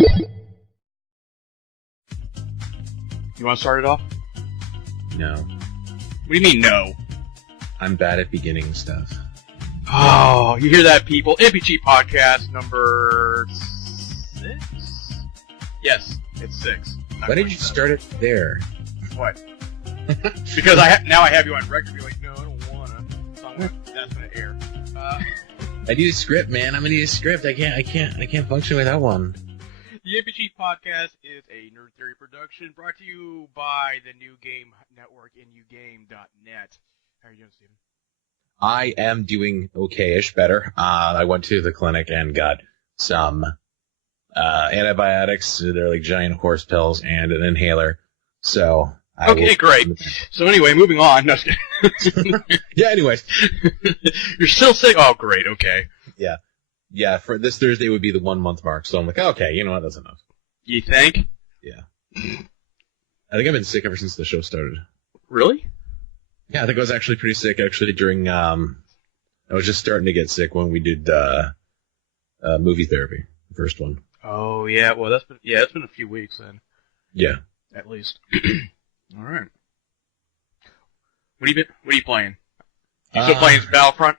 You want to start it off? No. What do you mean, no? I'm bad at beginning stuff. Oh, you hear that, people? NPG podcast number 6? Yes, it's 6. Why did you start it there? What? Because now I have you on record. You're like, no, I don't wanna. So that's gonna air. I need a script, man. I'm gonna need a script. I can't function without one. The NPG podcast is a Nerd Theory production brought to you by the New Game Network, nugame.net. How are you doing, Steven? I am doing okay-ish better. I went to the clinic and got some antibiotics. They're like giant horse pills and an inhaler. So okay, great. So anyway, moving on. No, yeah. Anyways, you're still sick. Oh, great. Okay. Yeah. For this Thursday would be the 1 month mark. So I'm like, okay, you know what? That's enough. You think? Yeah. I think I've been sick ever since the show started. Really? Yeah, I think I was actually pretty sick actually during, I was just starting to get sick when we did, movie therapy, the first one. Oh, yeah, well, it's been a few weeks then. Yeah. At least. Alright. What are you playing? You still playing Battlefront?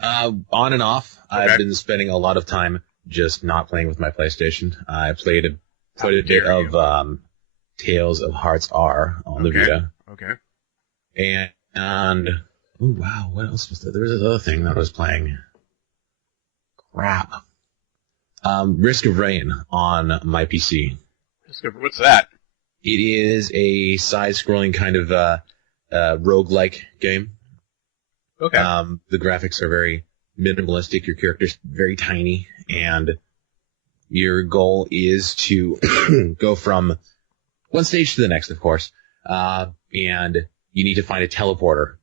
On and off. Okay. I've been spending a lot of time just not playing with my PlayStation. I played quite a bit of, Tales of Hearts R on the Vita. Okay. And oh wow, what else was there? There was another thing that I was playing. Crap. Risk of Rain on my PC. What's that? It is a side-scrolling kind of roguelike game. Okay. The graphics are very minimalistic. Your character's very tiny, and your goal is to go from one stage to the next, of course. And you need to find a teleporter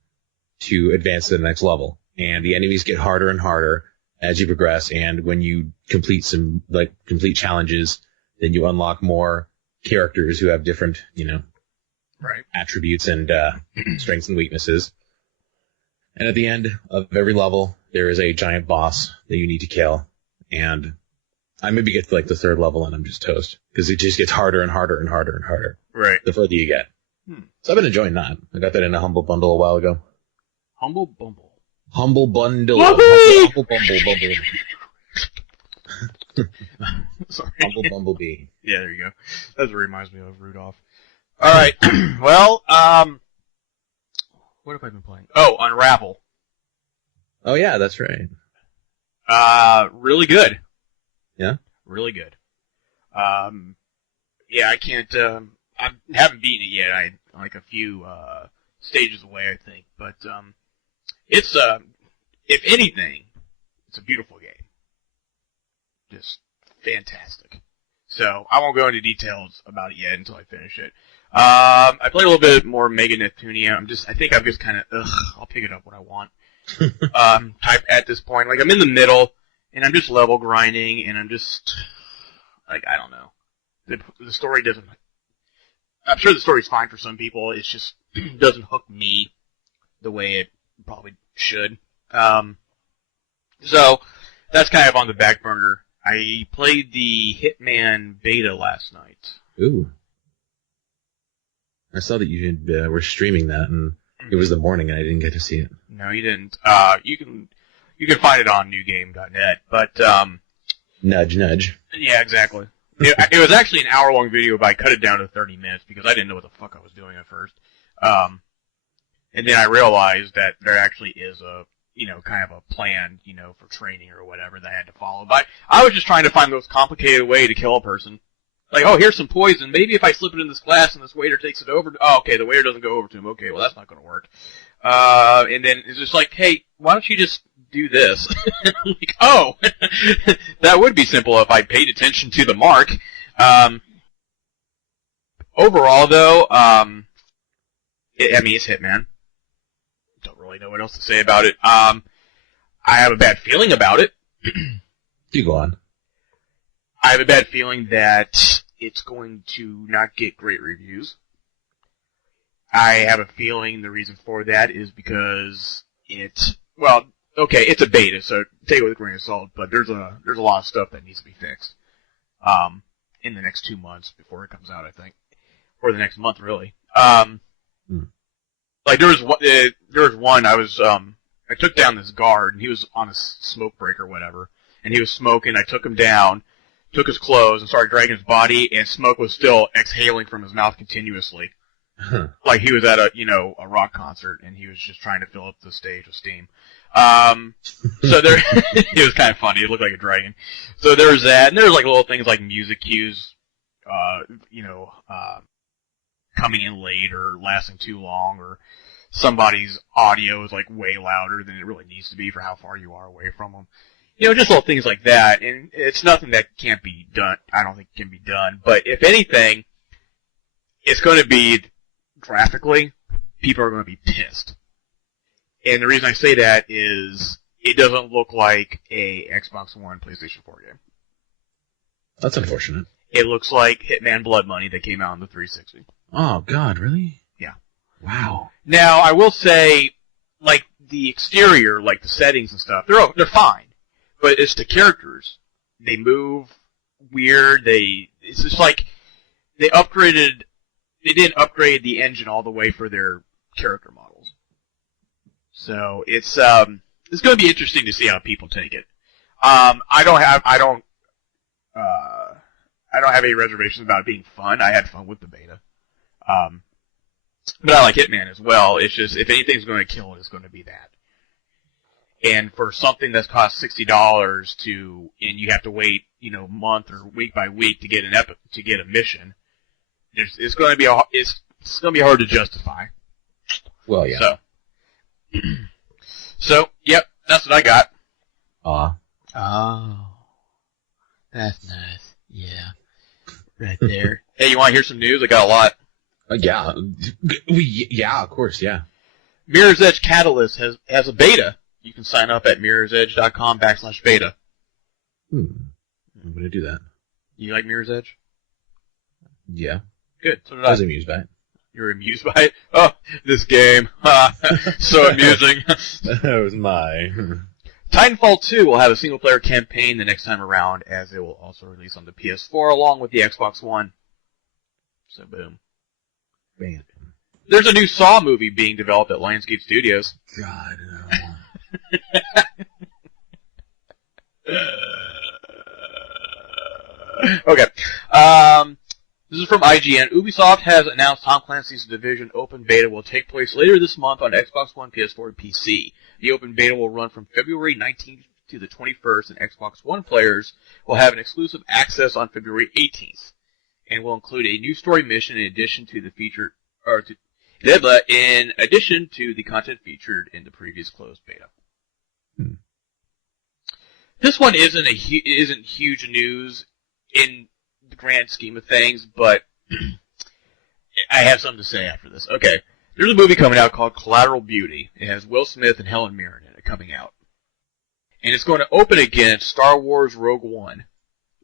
to advance to the next level. And the enemies get harder and harder as you progress. And when you complete complete challenges, then you unlock more characters who have different, right, attributes and strengths and weaknesses. And at the end of every level, there is a giant boss that you need to kill. And I maybe get to the third level and I'm just toast. Because it just gets harder and harder and harder and harder. Right. The further you get. So I've been enjoying that. I got that in a Humble Bundle a while ago. Humble Bumble. Humble Bundle. Humble Bumble. Sorry. Humble Bumblebee. Yeah, there you go. That reminds me of Rudolph. Alright, well, what have I been playing? Oh, Unravel. Oh yeah, that's right. Really good. Yeah? Really good. Yeah, I can't, I haven't beaten it yet. I'm like a few stages away, I think. But it's if anything, it's a beautiful game. Just fantastic. So I won't go into details about it yet until I finish it. I played a little bit more Mega Neptunia. I think I'm just kind of I'll pick it up when I want. Type at this point, like I'm in the middle, and I'm just level grinding, and I'm just like I don't know. The story doesn't. I'm sure the story's fine for some people. It's just doesn't hook me the way it probably should. So that's kind of on the back burner. I played the Hitman beta last night. Ooh. I saw that you were streaming that, and it was the morning, and I didn't get to see it. No, you didn't. You can find it on newgame.net, but nudge, nudge. Yeah, exactly. It was actually an hour-long video, but I cut it down to 30 minutes because I didn't know what the fuck I was doing at first. And then I realized that there actually is a, kind of a plan, for training or whatever that I had to follow. But I was just trying to find the most complicated way to kill a person. Like, oh, here's some poison. Maybe if I slip it in this glass and this waiter takes it over. Oh, okay, the waiter doesn't go over to him. Okay, well, that's not going to work. And then it's just like, hey, why don't you just do this? Like, oh, that would be simple if I paid attention to the mark. Overall, though, it's Hitman. Don't really know what else to say about it. I have a bad feeling about it. You go on. I have a bad feeling that it's going to not get great reviews. I have a feeling the reason for that is because it's a beta, so take it with a grain of salt, but there's a lot of stuff that needs to be fixed. in the next 2 months before it comes out, I think, or the next month really. Like there was one I took down this guard and he was on a smoke break or whatever, and he was smoking. I took him down, took his clothes, and started dragging his body, and smoke was still exhaling from his mouth continuously. Like he was at a rock concert, and he was just trying to fill up the stage with steam. So there, it was kind of funny. It looked like a dragon. So there was that, and there was like little things like music cues, coming in late or lasting too long, or somebody's audio is like way louder than it really needs to be for how far you are away from them. Just little things like that, and it's nothing that can't be done. I don't think can be done, but if anything, it's going to be graphically, people are going to be pissed. And the reason I say that is it doesn't look like a Xbox One, PlayStation 4 game. That's unfortunate. It looks like Hitman Blood Money that came out on the 360. Oh, God, really? Yeah. Wow. Now, I will say, like, the exterior, like the settings and stuff, they're fine. But it's the characters. They move weird. It's just like they didn't upgrade the engine all the way for their character models. So it's going to be interesting to see how people take it. I don't have any reservations about it being fun. I had fun with the beta. But I like Hitman as well. It's just, if anything's going to kill it, it's going to be that. And for something that's cost $60 and you have to wait, month or week by week to get a mission, it's going to be hard to justify. Well, yeah. So, yep, that's what I got. Oh, that's nice. Yeah, right there. Hey, you want to hear some news? I got a lot. Yeah. Yeah, of course, yeah. Mirror's Edge Catalyst has a beta. You can sign up at mirrorsedge.com/beta. I'm going to do that. You like Mirror's Edge? Yeah. Good. So did I was amused by it. You were amused by it? Oh, this game. So amusing. That was my... Titanfall 2 will have a single-player campaign the next time around, as it will also release on the PS4 along with the Xbox One. So, boom. Man. There's a new Saw movie being developed at Lionsgate Studios. God, no. Okay. This is from IGN. Ubisoft has announced Tom Clancy's Division open beta will take place later this month on Xbox One, PS4, and PC. The open beta will run from February 19th to the 21st, and Xbox One players will have an exclusive access on February 18th, and will include a new story mission in addition to the content featured in the previous closed beta. This one isn't huge news in the grand scheme of things, but I have something to say after this. Okay, there's a movie coming out called Collateral Beauty. It has Will Smith and Helen Mirren in it coming out. And it's going to open against Star Wars Rogue One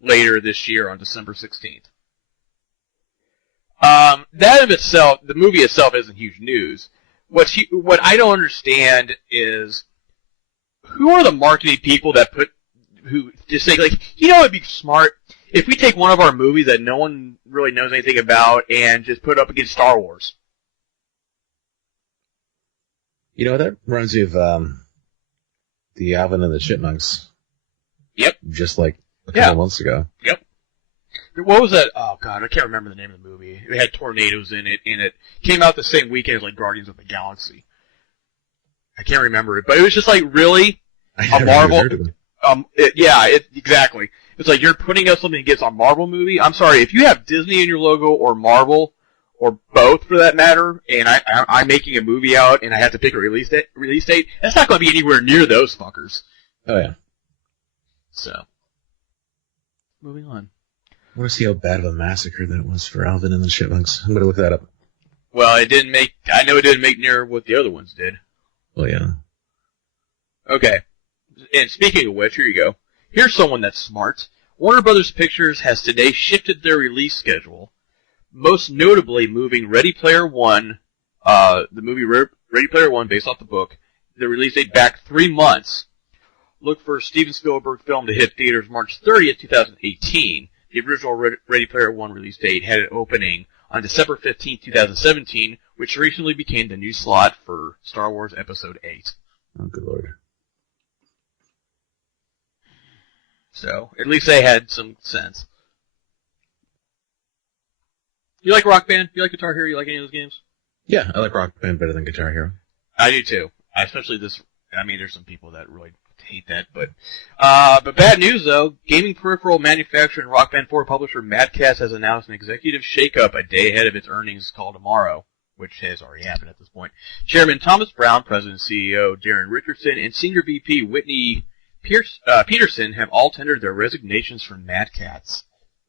later this year on December 16th. That of itself, the movie itself isn't huge news. What I don't understand is who are the marketing people who just say, like, it'd be smart if we take one of our movies that no one really knows anything about and just put it up against Star Wars. That reminds me of the Alvin and the Chipmunks. Yep. Just like a couple months ago. Yep. What was that? Oh, God, I can't remember the name of the movie. It had tornadoes in it, and it came out the same weekend as, like, Guardians of the Galaxy. I can't remember it, but it was just like, really? A Marvel? Exactly. It's like you're putting up something against a Marvel movie. I'm sorry, if you have Disney in your logo or Marvel, or both for that matter, and I'm making a movie out and I have to pick a release date, that's not going to be anywhere near those fuckers. Oh, yeah. So, moving on. I want to see how bad of a massacre that was for Alvin and the Chipmunks. I'm going to look that up. Well, I know it didn't make near what the other ones did. Well, yeah. Okay. And speaking of which, here you go. Here's someone that's smart. Warner Brothers Pictures has today shifted their release schedule, most notably moving Ready Player One, the movie Ready Player One based off the book, the release date back 3 months. Look for Steven Spielberg film to hit theaters March 30th, 2018. the original Ready Player One release date had an opening on December 15, 2017, which recently became the new slot for Star Wars Episode 8. Oh, good lord. So, at least they had some sense. You like Rock Band? You like Guitar Hero? You like any of those games? Yeah, I like Rock Band better than Guitar Hero. I do too. Especially this. I mean, there's some people that really hate that, but bad news though. Gaming peripheral manufacturer and Rock Band 4 publisher Madcast has announced an executive shakeup a day ahead of its earnings call tomorrow, which has already happened at this point. Chairman Thomas Brown, President and CEO Darren Richardson, and Senior VP Whitney Peterson have all tendered their resignations from Madcast.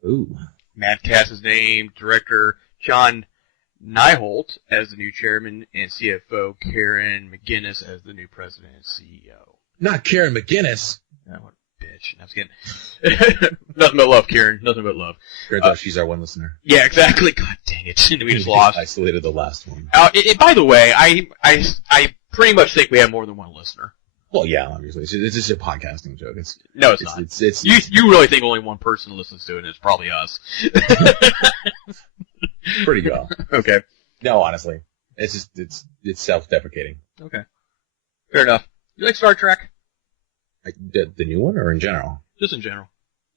Ooh. Madcast has named Director John Nyholt as the new chairman and CFO Karen McGinnis as the new president and CEO. Not Karen McGinnis. Oh, what a bitch. No, I'm just kidding. Nothing but love, Karen. Nothing but love. Great though, she's our one listener. Yeah, exactly. God dang it. We just lost. Isolated the last one. By the way, I pretty much think we have more than one listener. Well, yeah, obviously. It's just a podcasting joke. No, it's not. It's you really think only one person listens to it, and it's probably us. pretty well. Okay. No, honestly. It's self-deprecating. Okay. Fair enough. You like Star Trek? The new one or in general? Just in general.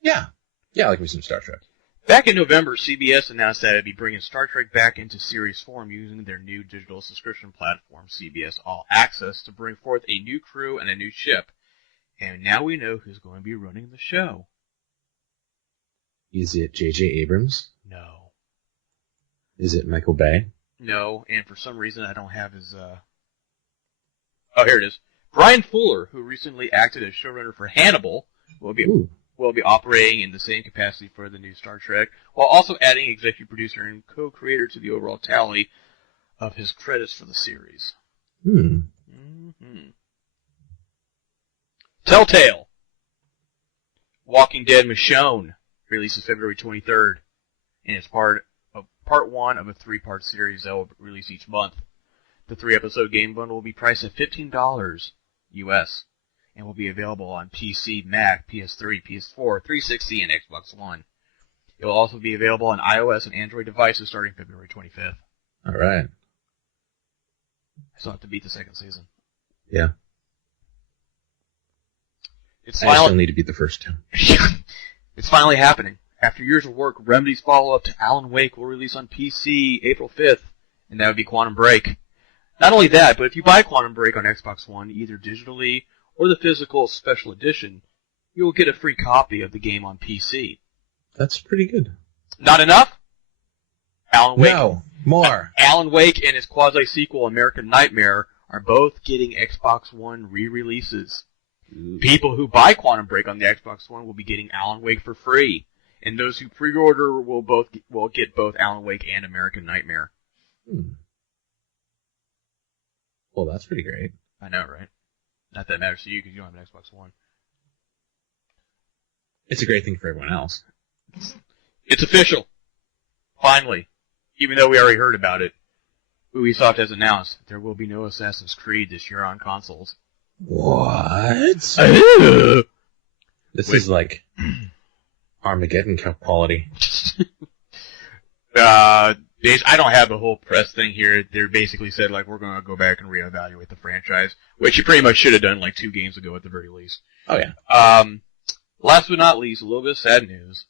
Yeah. Yeah, I like me some Star Trek. Back in November, CBS announced that it would be bringing Star Trek back into series form using their new digital subscription platform, CBS All Access, to bring forth a new crew and a new ship. And now we know who's going to be running the show. Is it J.J. Abrams? No. Is it Michael Bay? No, and for some reason I don't have his, Oh, here it is. Brian Fuller, who recently acted as showrunner for Hannibal, will be operating in the same capacity for the new Star Trek, while also adding executive producer and co-creator to the overall tally of his credits for the series. Telltale. Walking Dead Michonne releases February 23rd, and it's part one of a 3-part series that will release each month. The 3-episode game bundle will be priced at $15 US, and will be available on PC, Mac, PS3, PS4, 360, and Xbox One. It will also be available on iOS and Android devices starting February 25th. All right. I still have to beat the second season. Yeah. I still need to beat the first two. It's finally happening. After years of work, Remedy's follow-up to Alan Wake will release on PC April 5th, and that would be Quantum Break. Not only that, but if you buy Quantum Break on Xbox One, either digitally or the physical special edition, you will get a free copy of the game on PC. That's pretty good. Not enough? Alan Wake. No, more. Alan Wake and his quasi-sequel American Nightmare are both getting Xbox One re-releases. Ooh. People who buy Quantum Break on the Xbox One will be getting Alan Wake for free, and those who pre-order will get both Alan Wake and American Nightmare. Well, that's pretty great. I know, right? Not that it matters to you because you don't have an Xbox One. It's a great thing for everyone else. It's official. Finally. Even though we already heard about it, Ubisoft has announced there will be no Assassin's Creed this year on consoles. What? This is like Armageddon quality. I don't have the whole press thing here. They basically said, like, we're going to go back and reevaluate the franchise, which you pretty much should have done, like, 2 games ago at the very least. Oh, yeah. Last but not least, a little bit of sad news.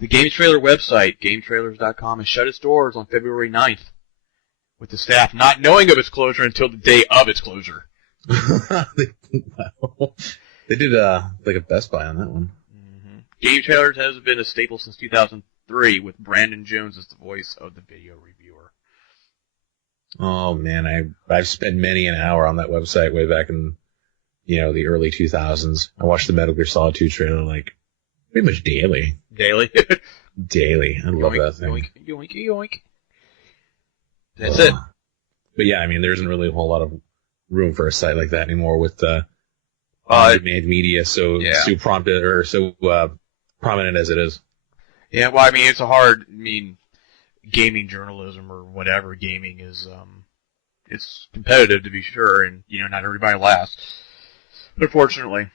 The Game Trailer website, GameTrailers.com, has shut its doors on February 9th, with the staff not knowing of its closure until the day of its closure. They did, like a Best Buy on that one. Mm-hmm. Game Trailers has been a staple since 2003, with Brandon Jones as the voice of the video reviewer. Oh, man, I've spent many an hour on that website way back in, the early 2000s. I watched the Metal Gear Solid 2 trailer, like, pretty much daily. Daily? Daily. I love that thing. Yoink, yoink, yoink. That's it. But yeah, I mean, there isn't really a whole lot of room for a site like that anymore with on-demand media so prompted or so prominent as it is. Yeah, well, I mean, it's gaming journalism or whatever gaming is, it's competitive to be sure, and, not everybody lasts, unfortunately.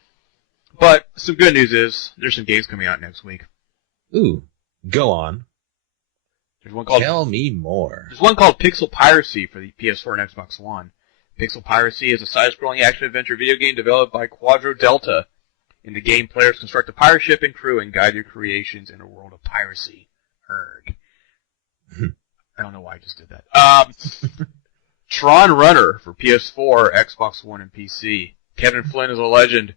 But some good news is there's some games coming out next week. Ooh, go on. There's one called Tell me more. There's one called Pixel Piracy for the PS4 and Xbox One. Pixel Piracy is a side-scrolling action-adventure video game developed by Quadro Delta. In the game, players construct a pirate ship and crew and guide their creations in a world of piracy. Erg. I don't know why I just did that. Tron Runner for PS4, Xbox One, and PC. Kevin Flynn is a legend.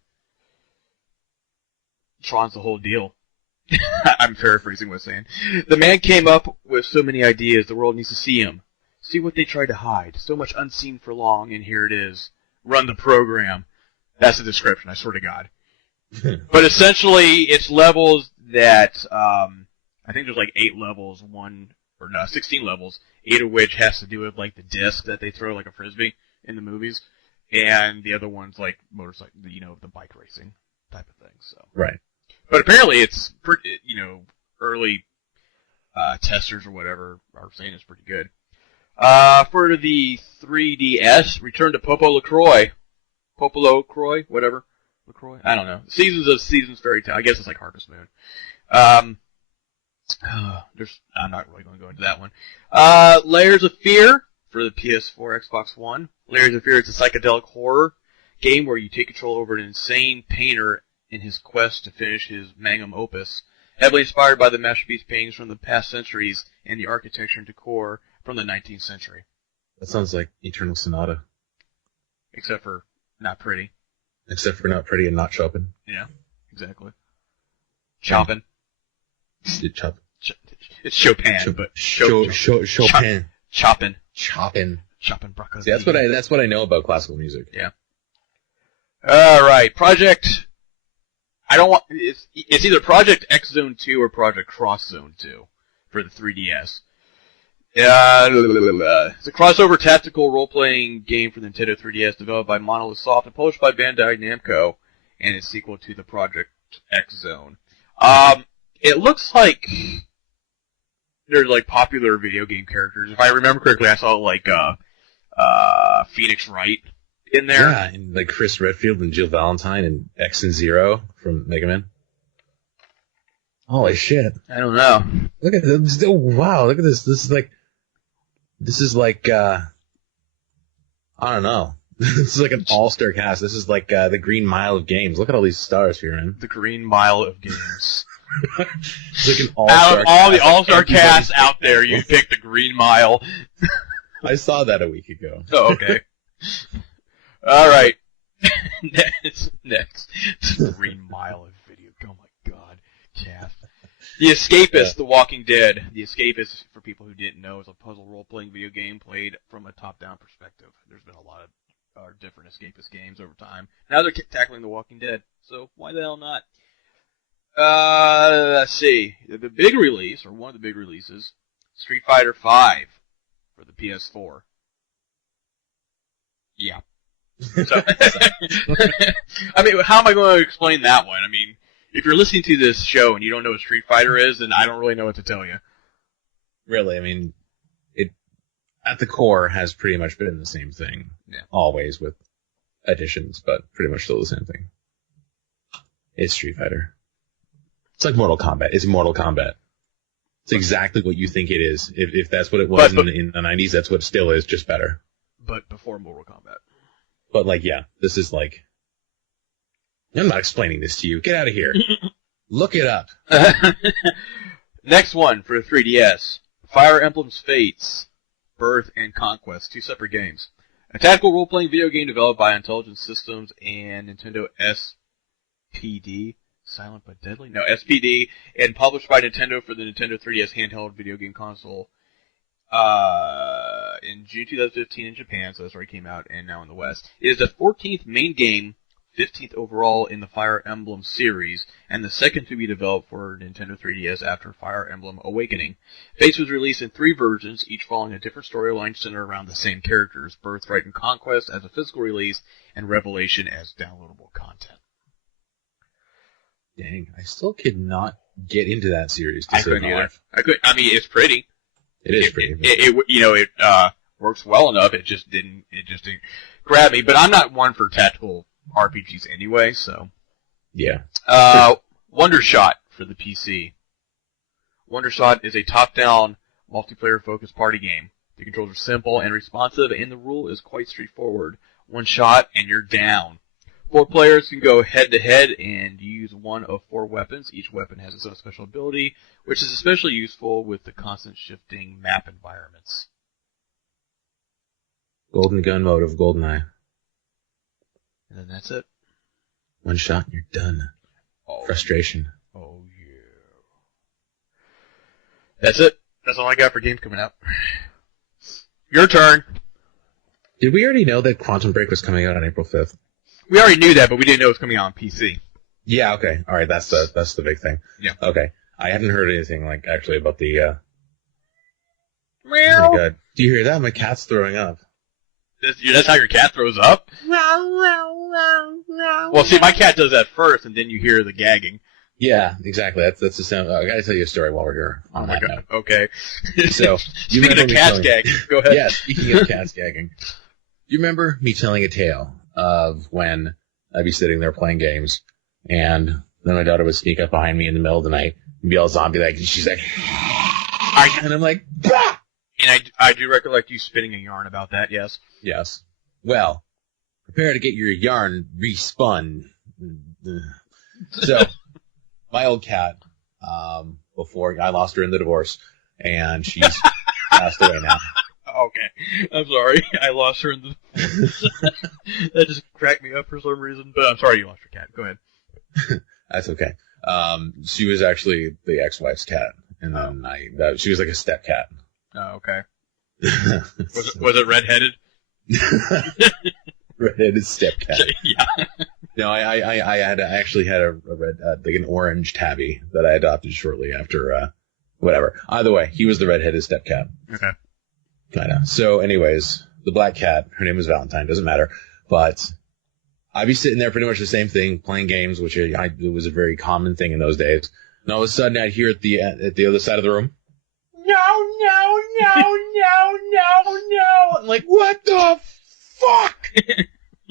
Tron's the whole deal. I'm paraphrasing what I'm saying. The man came up with so many ideas, the world needs to see him. See what they tried to hide. So much unseen for long, and here it is. Run the program. That's the description, I swear to God. But essentially, it's levels that, I think there's like 8 levels, 16 levels, 8 of which has to do with like the disc that they throw like a frisbee in the movies, and the other one's like motorcycle, the bike racing type of thing. So Right. But apparently it's pretty, early testers or whatever are saying it's pretty good. For the 3DS, Return to Popo LaCroix, whatever. LaCroix? I don't know. Seasons Fairy Tale. I guess it's like Harvest Moon. I'm not really going to go into that one. Layers of Fear for the PS4, Xbox One. Layers of Fear is a psychedelic horror game where you take control over an insane painter in his quest to finish his magnum opus. Heavily inspired by the masterpiece paintings from the past centuries and the architecture and decor from the 19th century. That sounds like Eternal Sonata. Except for not pretty. Except for not pretty and not Chopin. Yeah, exactly. Chopin. Chopin. It's Chopin, but Chopin. Chopin. Chopin. Bracas. See, that's what I know about classical music. Yeah. All right, Project. It's either Project X Zone 2 or Project Cross Zone 2 for the 3DS. It's a crossover tactical role-playing game for the Nintendo 3DS developed by Monolith Soft and published by Bandai Namco, and it's sequel to the Project X Zone. It looks like they're like popular video game characters. If I remember correctly, I saw like Phoenix Wright in there. Yeah, and like Chris Redfield and Jill Valentine and X and Zero from Mega Man. Holy shit! I don't know. Look at this! Oh, wow! Look at this. This is like I don't know. This is like an all-star cast. This is like the Green Mile of games. Look at all these stars here, man. The Green Mile of games. It's like an all-star out of all cast. the all-star casts out there, you picked the Green Mile. I saw that a week ago. Oh, okay. All right. Next. Green Mile of video. Oh my God, cast. The Escapist, The Walking Dead. The Escapist, for people who didn't know, is a puzzle role-playing video game played from a top-down perspective. There's been a lot of different Escapist games over time. Now they're tackling The Walking Dead, so why the hell not? Let's see. The big release, or one of the big releases, Street Fighter V for the PS4. Yeah. So, I mean, how am I going to explain that one? I mean, if you're listening to this show and you don't know what Street Fighter is, then I don't really know what to tell you. Really, I mean, it at the core has pretty much been the same thing. Yeah. Always with additions, but pretty much still the same thing. It's Street Fighter. It's like Mortal Kombat. It's Mortal Kombat. It's exactly what you think it is. If that's what it was in the 90s, that's what it still is, just better. But before Mortal Kombat. But, like, yeah, this is like... I'm not explaining this to you. Get out of here. Look it up. Next one for the 3DS. Fire Emblem's Fates, Birth and Conquest, 2 separate games. A tactical role-playing video game developed by Intelligent Systems and Nintendo SPD. Silent but Deadly? No, SPD, and published by Nintendo for the Nintendo 3DS handheld video game console in June 2015 in Japan, so that's where it came out, and now in the West. It is the 14th main game, 15th overall in the Fire Emblem series, and the second to be developed for Nintendo 3DS after Fire Emblem Awakening. Fates was released in 3 versions, each following a different storyline centered around the same characters, Birthright and Conquest as a physical release, and Revelation as downloadable content. Dang, I still could not get into that series to I save couldn't my either. life. I mean, it's pretty. It is pretty. It works well enough. It just didn't grab me. But I'm not one for tactical RPGs anyway, so. Yeah. Wonder Shot for the PC. Wondershot is a top-down, multiplayer-focused party game. The controls are simple and responsive, and the rule is quite straightforward. One shot, and you're down. 4 players can go head-to-head and use one of 4 weapons. Each weapon has its own special ability, which is especially useful with the constant shifting map environments. Golden gun mode of GoldenEye. And then that's it. One shot and you're done. Oh. Frustration. Oh, yeah. That's it. That's all I got for games coming out. Your turn. Did we already know that Quantum Break was coming out on April 5th? We already knew that, but we didn't know it was coming out on PC. Yeah, okay. All right, that's the big thing. Yeah. Okay. I hadn't heard anything, like, actually about the, Meow. Oh my God. Do you hear that? My cat's throwing up. That's how your cat throws up? Well, see, my cat does that first, and then you hear the gagging. Yeah, exactly. That's the sound. I gotta tell you a story while we're here. Oh my God. Okay. So, speaking of cats gagging, go ahead. Yeah, speaking of cats gagging. You remember me telling a tale of when I'd be sitting there playing games, and then my daughter would sneak up behind me in the middle of the night and be all zombie-like, and she's like, and I'm like, bah! And I do recollect you spinning a yarn about that, yes? Yes. Well, prepare to get your yarn respun. So, my old cat, before I lost her in the divorce, and she's passed away now. Okay. I'm sorry. I lost her in the... That just cracked me up for some reason, but I'm sorry you lost your cat. Go ahead. That's okay. She was actually the ex-wife's cat, and then she was like a step cat. Oh, okay. Was it redheaded? Redheaded step cat. Yeah. No, I actually had a red, like an orange tabby that I adopted shortly after, whatever. Either way, he was the redheaded step cat. Okay. Kinda. So anyways, the black cat, her name was Valentine, doesn't matter, but I'd be sitting there pretty much the same thing, playing games, which it was a very common thing in those days. And all of a sudden I'd hear at the other side of the room, no. I'm like, what the fuck?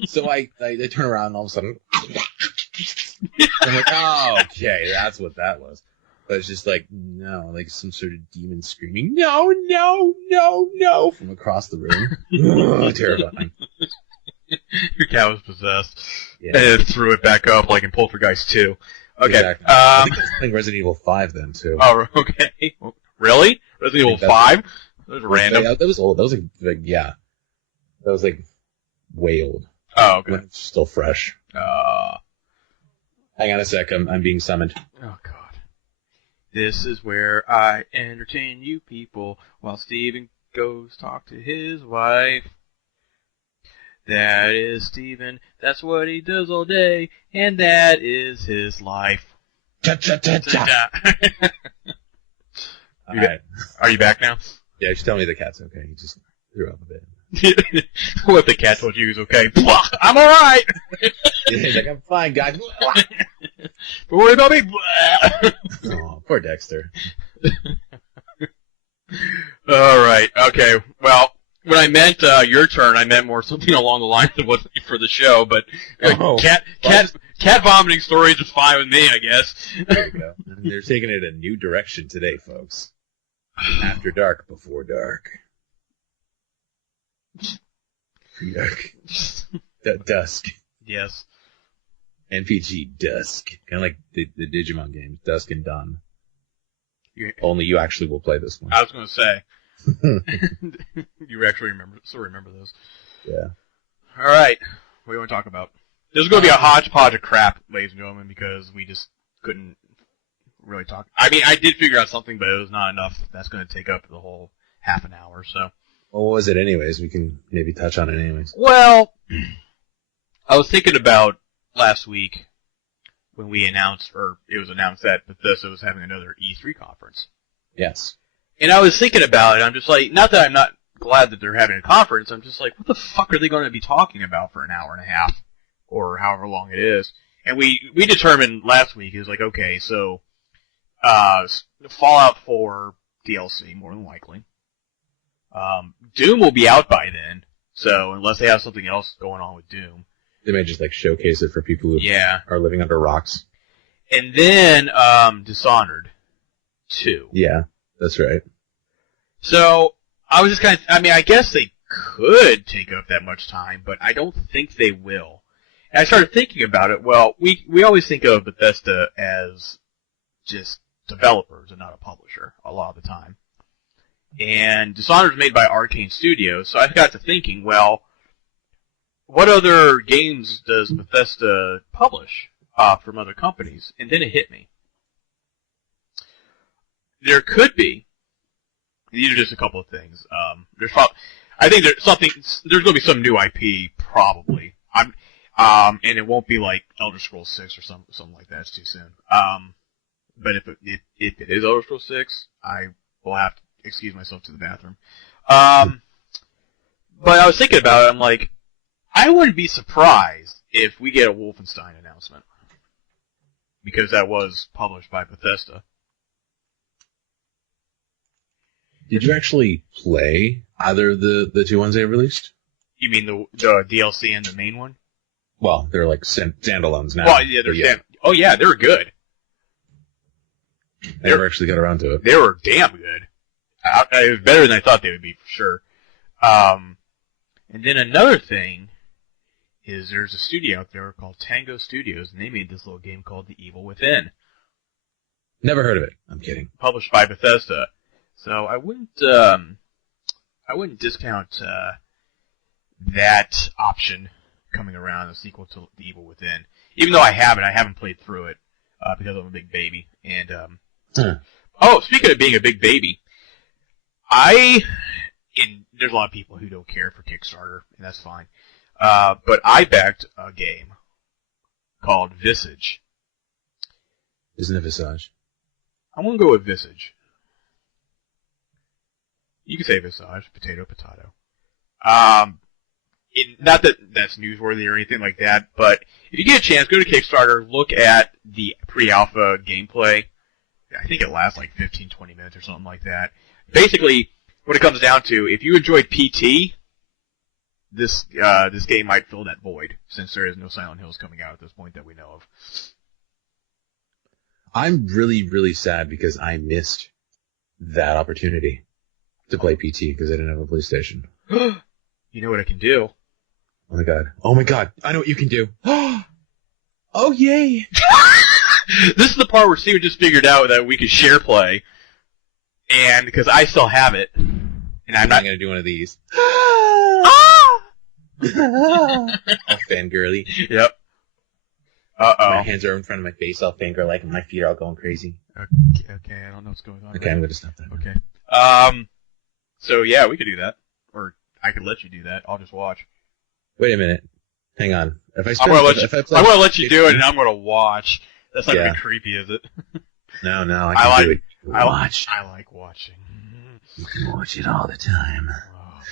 So I turn around and all of a sudden, I'm like, oh, okay, that's what that was. But it's just like, no, like some sort of demon screaming, no, from across the room. Oh, terrifying. Your cat was possessed. Yeah. And it threw it back up like in Poltergeist 2. Okay. Exactly. I think I was playing Resident Evil 5 then, too. Oh, okay. Really? Resident Evil 5? That was random. That was old. That was like, yeah. That was like way old. Oh, okay. When it's still fresh. Hang on a sec. I'm being summoned. Oh, God. This is where I entertain you people while Steven goes talk to his wife. That is Steven. That's what he does all day, and that is his life. Cha-cha-cha-cha. Are you back now? Yeah, just tell me the cat's okay. He just threw up a bit. What the cat told you is okay. I'm alright! He's like, I'm fine, guys. Don't worry about me. Oh, poor Dexter. Alright, okay. Well, when I meant your turn, I meant more something along the lines of what's for the show, but cat vomiting stories is fine with me, I guess. There you go. They're taking it a new direction today, folks. After dark, before dark. Dark. Dusk. Yes. NPG Dusk. Kind of like the Digimon games, Dusk and Dawn. Yeah. Only you actually will play this one. I was going to say. You actually remember those. Yeah. All right. What do you want to talk about? This is going to be a hodgepodge of crap, ladies and gentlemen, because we just couldn't really talk. I mean, I did figure out something, but it was not enough. That's going to take up the whole half an hour, so. Well, what was it anyways? We can maybe touch on it anyways. Well, I was thinking about last week when we announced, or it was announced that Bethesda was having another E3 conference. Yes. And I was thinking about it, I'm just like, not that I'm not glad that they're having a conference, I'm just like, what the fuck are they going to be talking about for an hour and a half? Or however long it is. And we determined last week, it was like, okay, so, Fallout 4 DLC, more than likely. Doom will be out by then, so unless they have something else going on with Doom. They may just like showcase it for people who are living under rocks. And then, Dishonored. 2. Yeah, that's right. So I was just kind of, I mean, I guess they could take up that much time, but I don't think they will. And I started thinking about it. Well, we always think of Bethesda as just developers and not a publisher a lot of the time. And Dishonored is made by Arcane Studios, so I got to thinking, well, what other games does Bethesda publish from other companies? And then it hit me. There could be. These are just a couple of things. I think there's going to be some new IP, probably. And it won't be like Elder Scrolls 6 or something like that. It's too soon. But if it is Elder Scrolls 6, I will have to excuse myself to the bathroom. But I was thinking about it. I'm like, I wouldn't be surprised if we get a Wolfenstein announcement, because that was published by Bethesda. Did you actually play either of the two ones they released? You mean the DLC and the main one? Well, they're like standalones now. Well, yeah, oh yeah, they were good. I never actually got around to it. They were damn good. It was better than I thought they would be, for sure. And then another thing is there's a studio out there called Tango Studios, and they made this little game called The Evil Within. Never heard of it. I'm kidding. Published by Bethesda. So I wouldn't discount that option coming around, a sequel to The Evil Within. Even though I haven't played through it because I'm a big baby. And oh, speaking of being a big baby, there's a lot of people who don't care for Kickstarter, and that's fine. But I backed a game called Visage. Isn't it Visage? I'm gonna go with Visage. You can say Visage, potato. Not that that's newsworthy or anything like that, but if you get a chance, go to Kickstarter, look at the pre-alpha gameplay. I think it lasts like 15, 20 minutes or something like that. Basically, what it comes down to, if you enjoyed PT, this game might fill that void, since there is no Silent Hills coming out at this point that we know of. I'm really, really sad because I missed that opportunity to play PT because I didn't have a PlayStation. You know what I can do? Oh my god. Oh my god. I know what you can do. Oh yay! This is the part where Steven just figured out that we could share play, and because I still have it, and I'm not going to do one of these. Ah! All fangirly. Yep. Uh-oh. My hands are in front of my face, all fangirl like, and my feet are all going crazy. Okay, I don't know what's going on. Okay, I'm going to stop that. Okay. So yeah, we could do that, or I could let you do that. I'll just watch. Wait a minute. Hang on. I'm gonna let you do it, and I'm gonna watch. That's not gonna be creepy, is it? No, I can do it. I like watching. You can watch it all the time. Oh.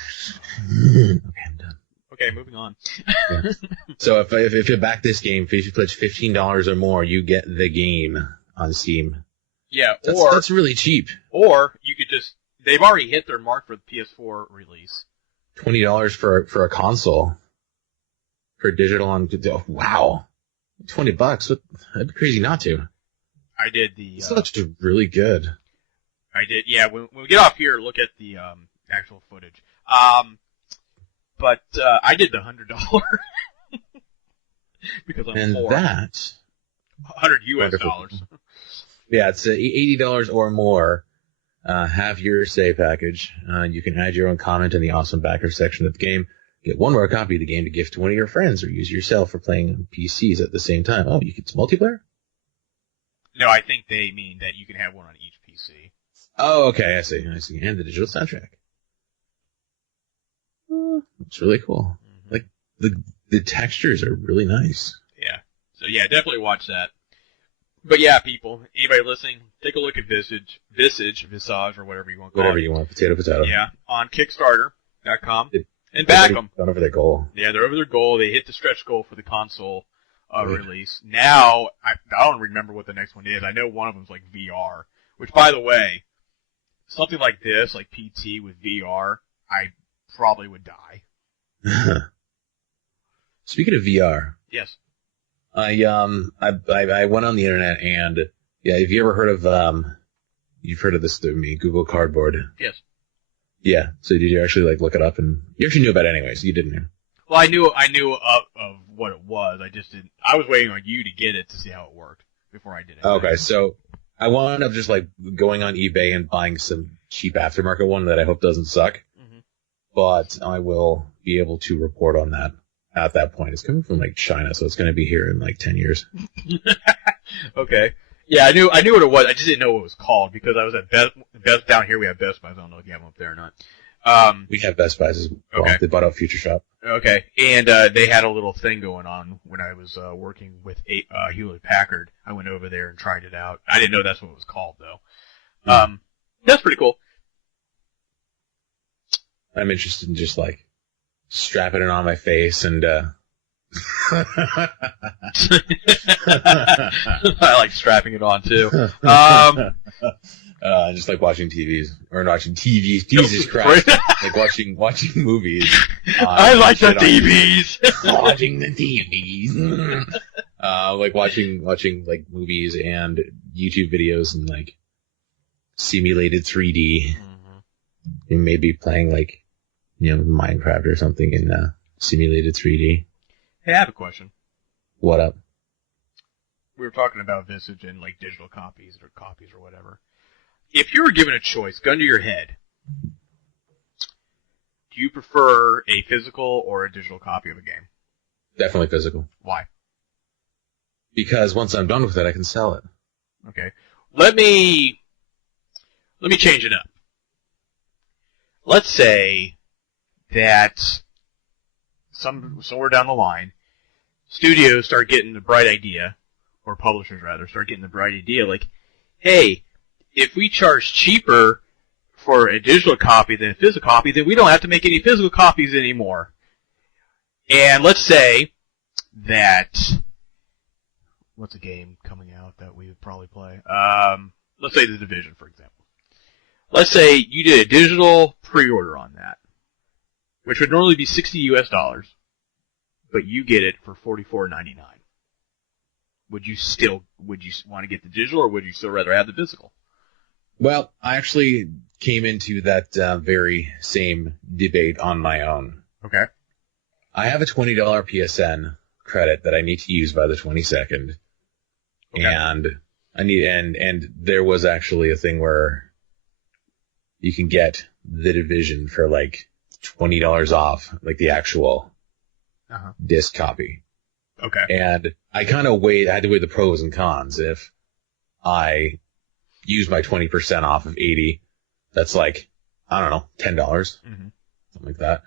Okay, I'm done. Okay, moving on. Yeah. So if you back this game, if you pledge $15 or more, you get the game on Steam. Yeah, that's really cheap. Or you could they've already hit their mark for the PS4 release. $20 for a console. For digital on, oh, wow. $20. That'd be crazy not to. I did the. It's actually really good. I did, yeah. When we get off here, look at the actual footage. But I did the $100 because I'm poor. And that $100 US. Yeah, it's $80 or more. Have your save package. You can add your own comment in the awesome backer section of the game. Get one more copy of the game to gift to one of your friends, or use yourself for playing on PCs at the same time. Oh, it's multiplayer? No, I think they mean that you can have one on each PC. Oh, okay, I see. And the digital soundtrack. It's really cool. Mm-hmm. Like, the textures are really nice. Yeah. So, yeah, definitely watch that. But, yeah, people, anybody listening, take a look at Visage, or whatever you want to call it. Whatever you want, potato. Yeah, on Kickstarter.com. And back them. Gone over their goal. Yeah, they're over their goal. They hit the stretch goal for the console release. Now, I don't remember what the next one is. I know one of them's like VR, which, by the way, something like this, like PT with VR, I probably would die. Speaking of VR. Yes. I went on the internet and, yeah, have you ever heard of you've heard of this through me, Google Cardboard. Yes. Yeah. So did you actually like look it up, and you actually knew about it anyways? You didn't know. Well, I knew of what it was. I just didn't. I was waiting on you to get it to see how it worked before I did it. Okay, so I wound up just like going on eBay and buying some cheap aftermarket one that I hope doesn't suck. Mm-hmm. But I will be able to report on that at that point. It's coming from like China, so it's going to be here in like 10 years. Okay. Yeah, I knew what it was. I just didn't know what it was called because I was at Best down here. We have Best Buy. I don't know if you have them up there or not. We have Best Buys as well. Okay. They bought out Future Shop. Okay, and they had a little thing going on when I was working with Hewlett Packard. I went over there and tried it out. I didn't know that's what it was called though. That's pretty cool. I'm interested in just like strapping it on my face and I like strapping it on too. Just like watching TVs or watching TVs. Jesus Christ! Like watching movies. I like the TVs. Watching the TVs. Like watching like movies and YouTube videos and like simulated 3D. Mm-hmm. And maybe playing like Minecraft or something in simulated 3D. Hey, I have a question. What up? We were talking about Visage and like digital copies or whatever. If you were given a choice, gun to your head, do you prefer a physical or a digital copy of a game? Definitely physical. Why? Because once I'm done with it, I can sell it. Okay. Let me change it up. Let's say that somewhere down the line, studios start getting the bright idea, or publishers rather, start getting the bright idea like, hey, if we charge cheaper for a digital copy than a physical copy, then we don't have to make any physical copies anymore. And let's say that, what's a game coming out that we would probably play? Let's say The Division, for example. Let's say you did a digital pre-order on that, which would normally be $60 US, but you get it for $44.99. Would you want to get the digital, or would you still rather have the physical? Well, I actually came into that very same debate on my own. Okay. I have a $20 PSN credit that I need to use by the 22nd. Okay. And and there was actually a thing where you can get The Division for like $20 off, like the actual disc copy. Okay. And I kind of I had to weigh the pros and cons. If I use my 20% off of 80, that's like, I don't know, $10, something like that.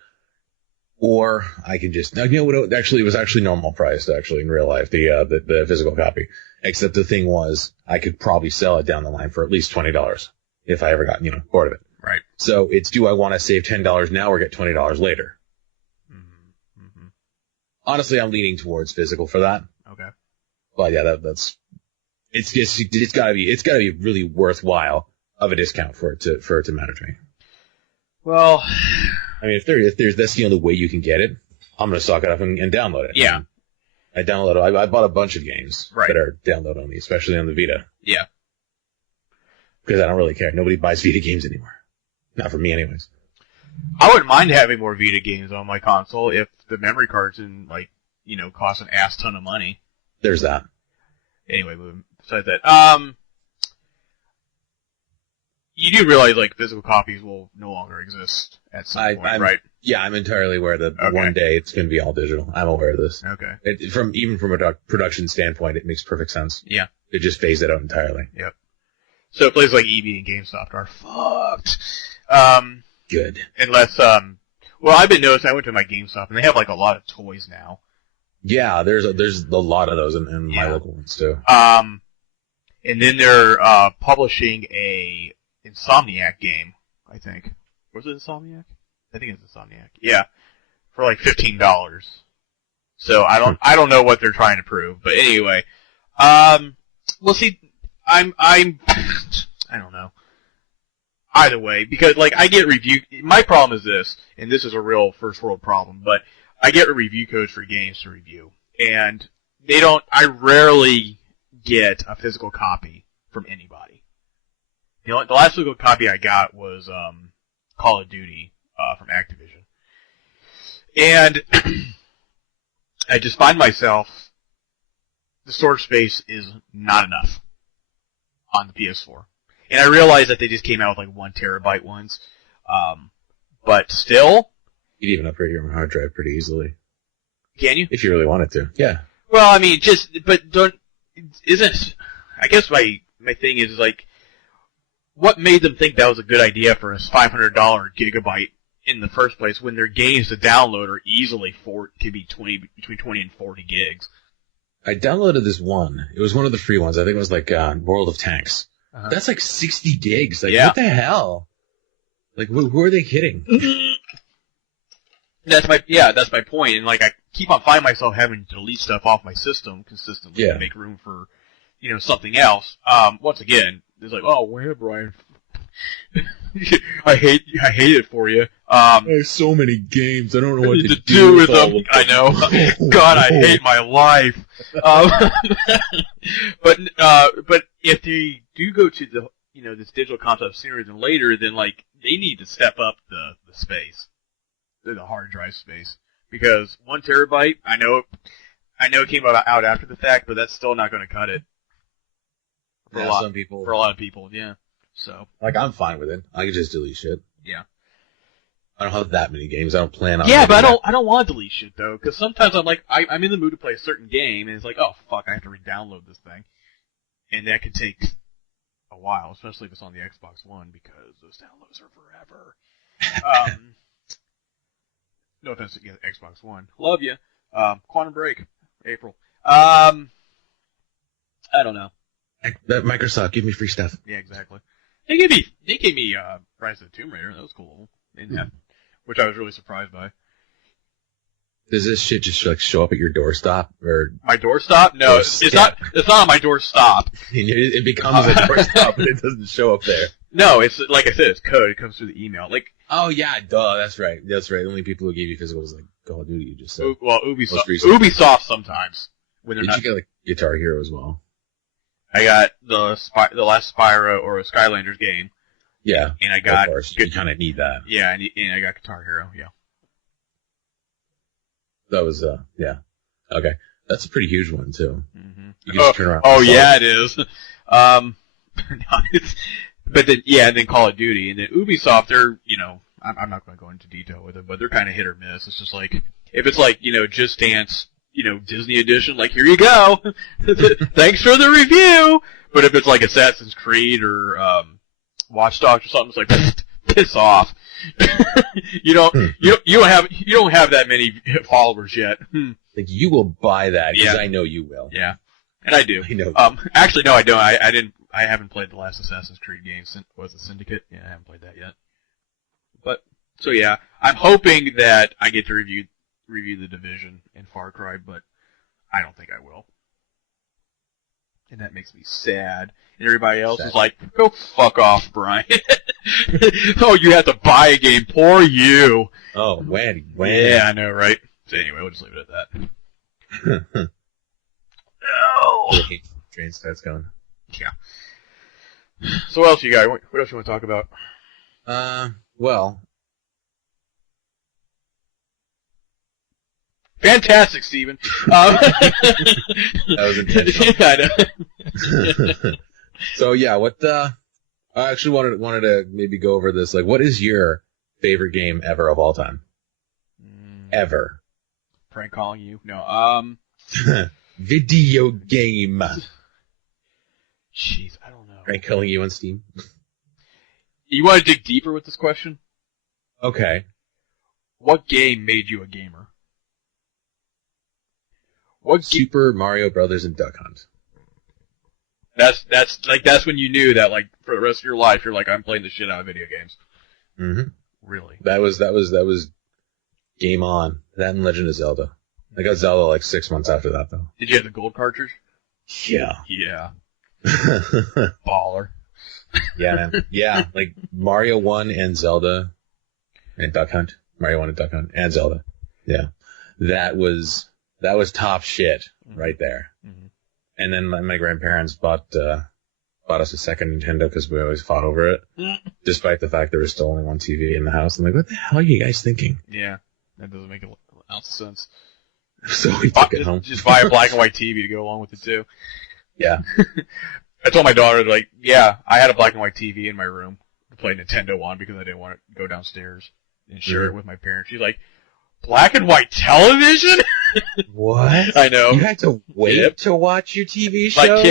Or I can just, now, actually, it was actually normal priced, actually, in real life, the physical copy. Except the thing was, I could probably sell it down the line for at least $20 if I ever got, bored of it. Right. So it's, do I want to save $10 now or get $20 later? Mm-hmm. Honestly, I'm leaning towards physical for that. Okay. But yeah, it's gotta be really worthwhile of a discount for it to matter to me. Well, I mean, if that's the only way you can get it, I'm gonna suck it up and download it. Yeah. I bought a bunch of games that are download only, especially on the Vita. Yeah. Because I don't really care. Nobody buys Vita games anymore. Not for me, anyways. I wouldn't mind having more Vita games on my console if the memory cards didn't cost an ass ton of money. There's that. Anyway, besides that, you do realize physical copies will no longer exist at some point, right? Yeah, I'm entirely aware that one day it's going to be all digital. I'm aware of this. Okay. Even from a production standpoint, it makes perfect sense. Yeah. They just phase it out entirely. Yep. So places like EB and GameStop are fucked. Good. Unless, well, I've been noticing, I went to my GameStop and they have a lot of toys now. Yeah, there's a lot of those in my local ones too. And then they're publishing a Insomniac game, I think. Was it Insomniac? I think it's Insomniac. Yeah, for $15. So I don't know what they're trying to prove, but anyway, well, see, I don't know. Either way, because I get review. My problem is this, and this is a real first world problem, but I get review codes for games to review, and I rarely get a physical copy from anybody. The last legal copy I got was Call of Duty from Activision, and I just find myself the storage space is not enough on the PS4, and I realize that they just came out with like 1 terabyte ones, but still, You'd even upgrade your hard drive pretty easily can you? if you really wanted to. Yeah. Well, I mean, I guess my thing is like, what made them think that was a good idea for a $500 gigabyte in the first place when their games to download are easily could be between 20 and 40 gigs? I downloaded this one. It was one of the free ones. I think it was like World of Tanks. Uh-huh. That's like 60 gigs. Like, Yeah. what the hell? Like, who are they kidding? That's my point. And like, I keep on finding myself having to delete stuff off my system consistently to make room for, something else. Once again, it's like, oh, well, Brian, I hate it for you. There's so many games. I don't know what to do with them. I know. God, I hate my life. But if they do go to the this digital concept sooner than later, then like they need to step up the space, the hard drive space, because 1 terabyte. I know it came out after the fact, but that's still not going to cut it for a lot of people. Yeah. So like I'm fine with it. I can just delete shit. Yeah. I don't have that many games. I don't plan on. Yeah, but I don't want to delete shit though, because sometimes I'm like I'm in the mood to play a certain game, and it's like, oh fuck, I have to re-download this thing, and that could take a while, especially if it's on the Xbox One, because those downloads are forever. No offense to Xbox One, love you. Quantum Break, April. I don't know. Microsoft, give me free stuff. Yeah, exactly. They gave me Rise of the Tomb Raider. That was cool. Which I was really surprised by. Does this shit just like show up at your doorstop or my doorstop? No, it's not. It's not on my doorstop. It becomes a doorstop, but it doesn't show up there. No, it's like I said, it's code. It comes through the email. Like, oh yeah, duh. That's right. That's right. The only people who gave you physical was like Call of Duty. You just said. Well, Ubisoft sometimes when they're Did not. You get like Guitar Hero as well? I got the last Spyro or Skylanders game. Yeah, and I got. Of course, you kind of need that. Yeah, and I got Guitar Hero. Yeah. That was yeah. Okay, that's a pretty huge one too. Mm-hmm. You can just turn around. Oh yeah, it is. But then and then Call of Duty, and then Ubisoft. They're I'm not going to go into detail with it, but they're kind of hit or miss. It's just like if it's like Just Dance. Disney edition, like, here you go. Thanks for the review. But if it's like Assassin's Creed or Watch Dogs or something, it's like piss off. you don't have that many followers yet. Like you will buy that because I know you will. Yeah, and I do. I know. Actually, no, I don't. I haven't played the last Assassin's Creed game. Was it Syndicate? Yeah, I haven't played that yet. But so yeah, I'm hoping that I get to review The Division and Far Cry, but I don't think I will. And that makes me sad. And everybody else is like, go fuck off, Brian. Oh, you have to buy a game. Poor you. Oh, when? Yeah, I know, right? So anyway, we'll just leave it at that. Oh. Train starts going. Yeah. So what else you got? What else you want to talk about? Well... Fantastic, Steven. That was intentional. Yeah, I know. So yeah, I actually wanted to maybe go over this. Like, what is your favorite game ever of all time? Ever? Prank calling you? No. Video game. Jeez, I don't know. Prank calling you on Steam. You want to dig deeper with this question? Okay. What game made you a gamer? Super Mario Brothers and Duck Hunt. That's when you knew that like for the rest of your life you're like I'm playing the shit out of video games. Mm-hmm. Really? That was game on. That and Legend of Zelda. I got Zelda like 6 months after that though. Did you have the gold cartridge? Yeah. Yeah. Baller. Yeah, man. Yeah, like Mario 1 and Zelda and Duck Hunt. Mario 1 and Duck Hunt and Zelda. Yeah. That was top shit right there. Mm-hmm. And then my grandparents bought bought us a second Nintendo because we always fought over it, despite the fact there was still only one TV in the house. I'm like, what the hell are you guys thinking? Yeah, that doesn't make an ounce of sense. So we took it home. Just buy a black and white TV to go along with it too. Yeah. I told my daughter, like, yeah, I had a black and white TV in my room to play Nintendo on because I didn't want to go downstairs and share it with my parents. She's like, black and white television? What? I know. You had to wait to watch your TV shows? Like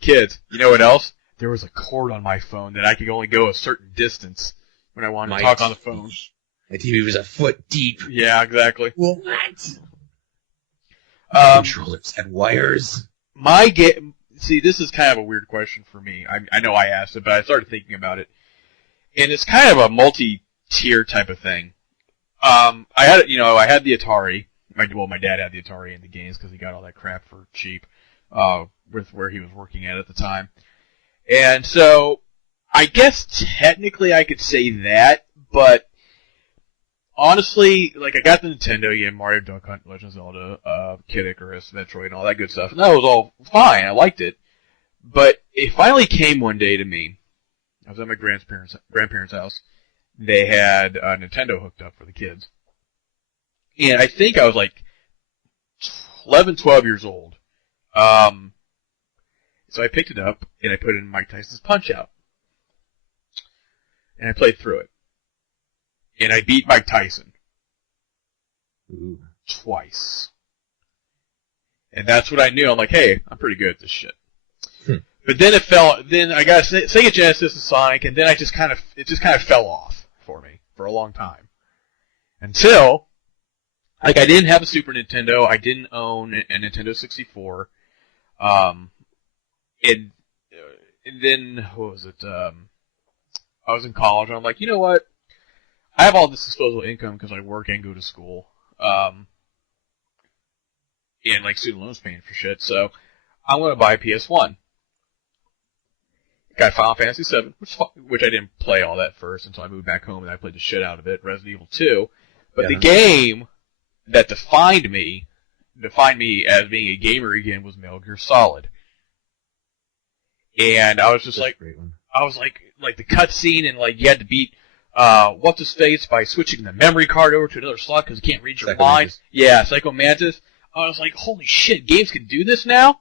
kids. You know what else? There was a cord on my phone that I could only go a certain distance when I wanted to talk on the phone. My TV was a foot deep. Yeah, exactly. What? Controllers had wires. See, this is kind of a weird question for me. I know I asked it, but I started thinking about it. And it's kind of a multi-tier type of thing. I had the Atari. My dad had the Atari and the games because he got all that crap for cheap, with where he was working at the time. And so, I guess technically I could say that, but honestly, like, I got the Nintendo, Mario, Duck Hunt, Legend of Zelda, Kid Icarus, Metroid, and all that good stuff. And that was all fine. I liked it. But it finally came one day to me. I was at my grandparents' house. They had a Nintendo hooked up for the kids. And I think I was like 11, 12 years old. So I picked it up, and I put it in Mike Tyson's Punch-Out! And I played through it. And I beat Mike Tyson. Ooh. Twice. And that's what I knew. I'm like, hey, I'm pretty good at this shit. But then then I got Sega Genesis and Sonic, and then it just kind of fell off for me for a long time. Until, like, I didn't have a Super Nintendo, I didn't own a Nintendo 64, and then, what was it, I was in college, and I'm like, you know what? I have all this disposable income because I work and go to school, and, like, student loans paying for shit, so I'm going to buy a PS1. Got Final Fantasy VII, which I didn't play all that first until I moved back home, and I played the shit out of it, Resident Evil 2, but the game that defined me as being a gamer again was Metal Gear Solid. And I was just like, the cutscene, and like you had to beat what's his face by switching the memory card over to another slot because you can't read your lines. Yeah, Psycho Mantis. I was like, holy shit, games can do this now?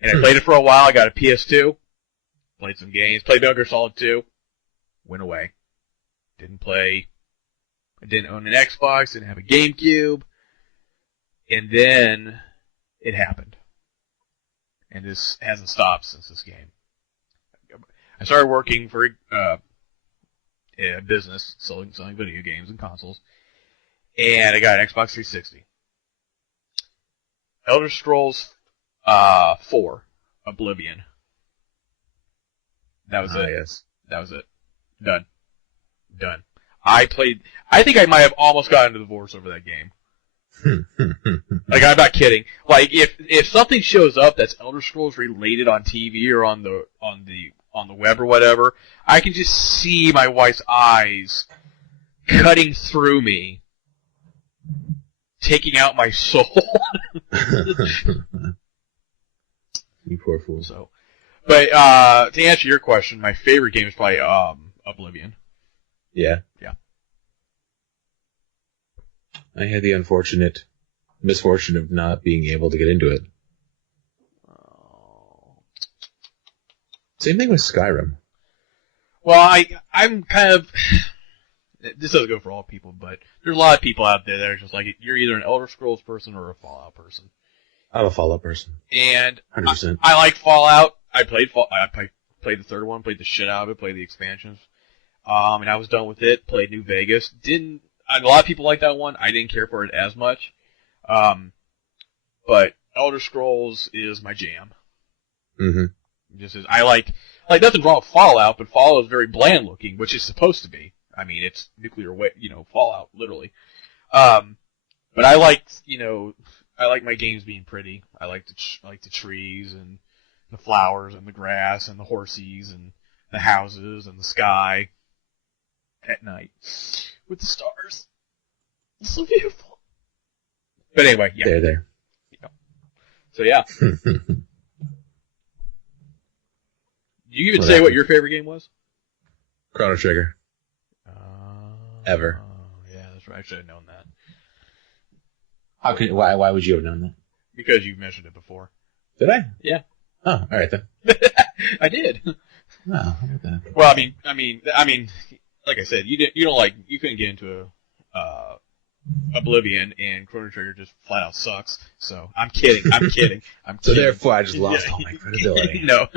And I played it for a while. I got a PS2, played some games, played Metal Gear Solid 2, went away. I didn't own an Xbox, didn't have a GameCube, and then it happened. And this hasn't stopped since this game. I started working for a business selling video games and consoles, and I got an Xbox 360. Elder Scrolls 4, Oblivion. That was it. Yes. That was it. Done. I think I might have almost gotten a divorce over that game. Like, I'm not kidding. Like, if something shows up that's Elder Scrolls related on TV or on the web or whatever, I can just see my wife's eyes cutting through me, taking out my soul. You poor fool. So, but to answer your question, my favorite game is probably Oblivion. Yeah. Yeah. I had the misfortune of not being able to get into it. Same thing with Skyrim. Well, I'm kind of... This doesn't go for all people, but there's a lot of people out there that are just like, you're either an Elder Scrolls person or a Fallout person. I'm a Fallout person. And 100%. I like Fallout. I played the third one, played the shit out of it, played the expansions. And I was done with it, played New Vegas. A lot of people like that one. I didn't care for it as much. But Elder Scrolls is my jam. Mm-hmm. I like nothing wrong with Fallout, but Fallout is very bland looking, which it's supposed to be. I mean, it's nuclear Fallout, literally. But I like my games being pretty. I like the trees and the flowers and the grass and the horses and the houses and the sky at night with the stars. It's so beautiful. But anyway, yeah. They're there. Yeah. So, yeah. Yeah. you even say what your favorite game was? Chrono Trigger. Ever. Yeah, that's right. I should have known that. How could? Why would you have known that? Because you've mentioned it before. Did I? Yeah. Oh, all right then. I did. Oh, how about that? Well, I mean, like I said, you couldn't get into Oblivion, and Chrono Trigger just flat out sucks. So I'm kidding. So therefore, I just lost all my credibility. No,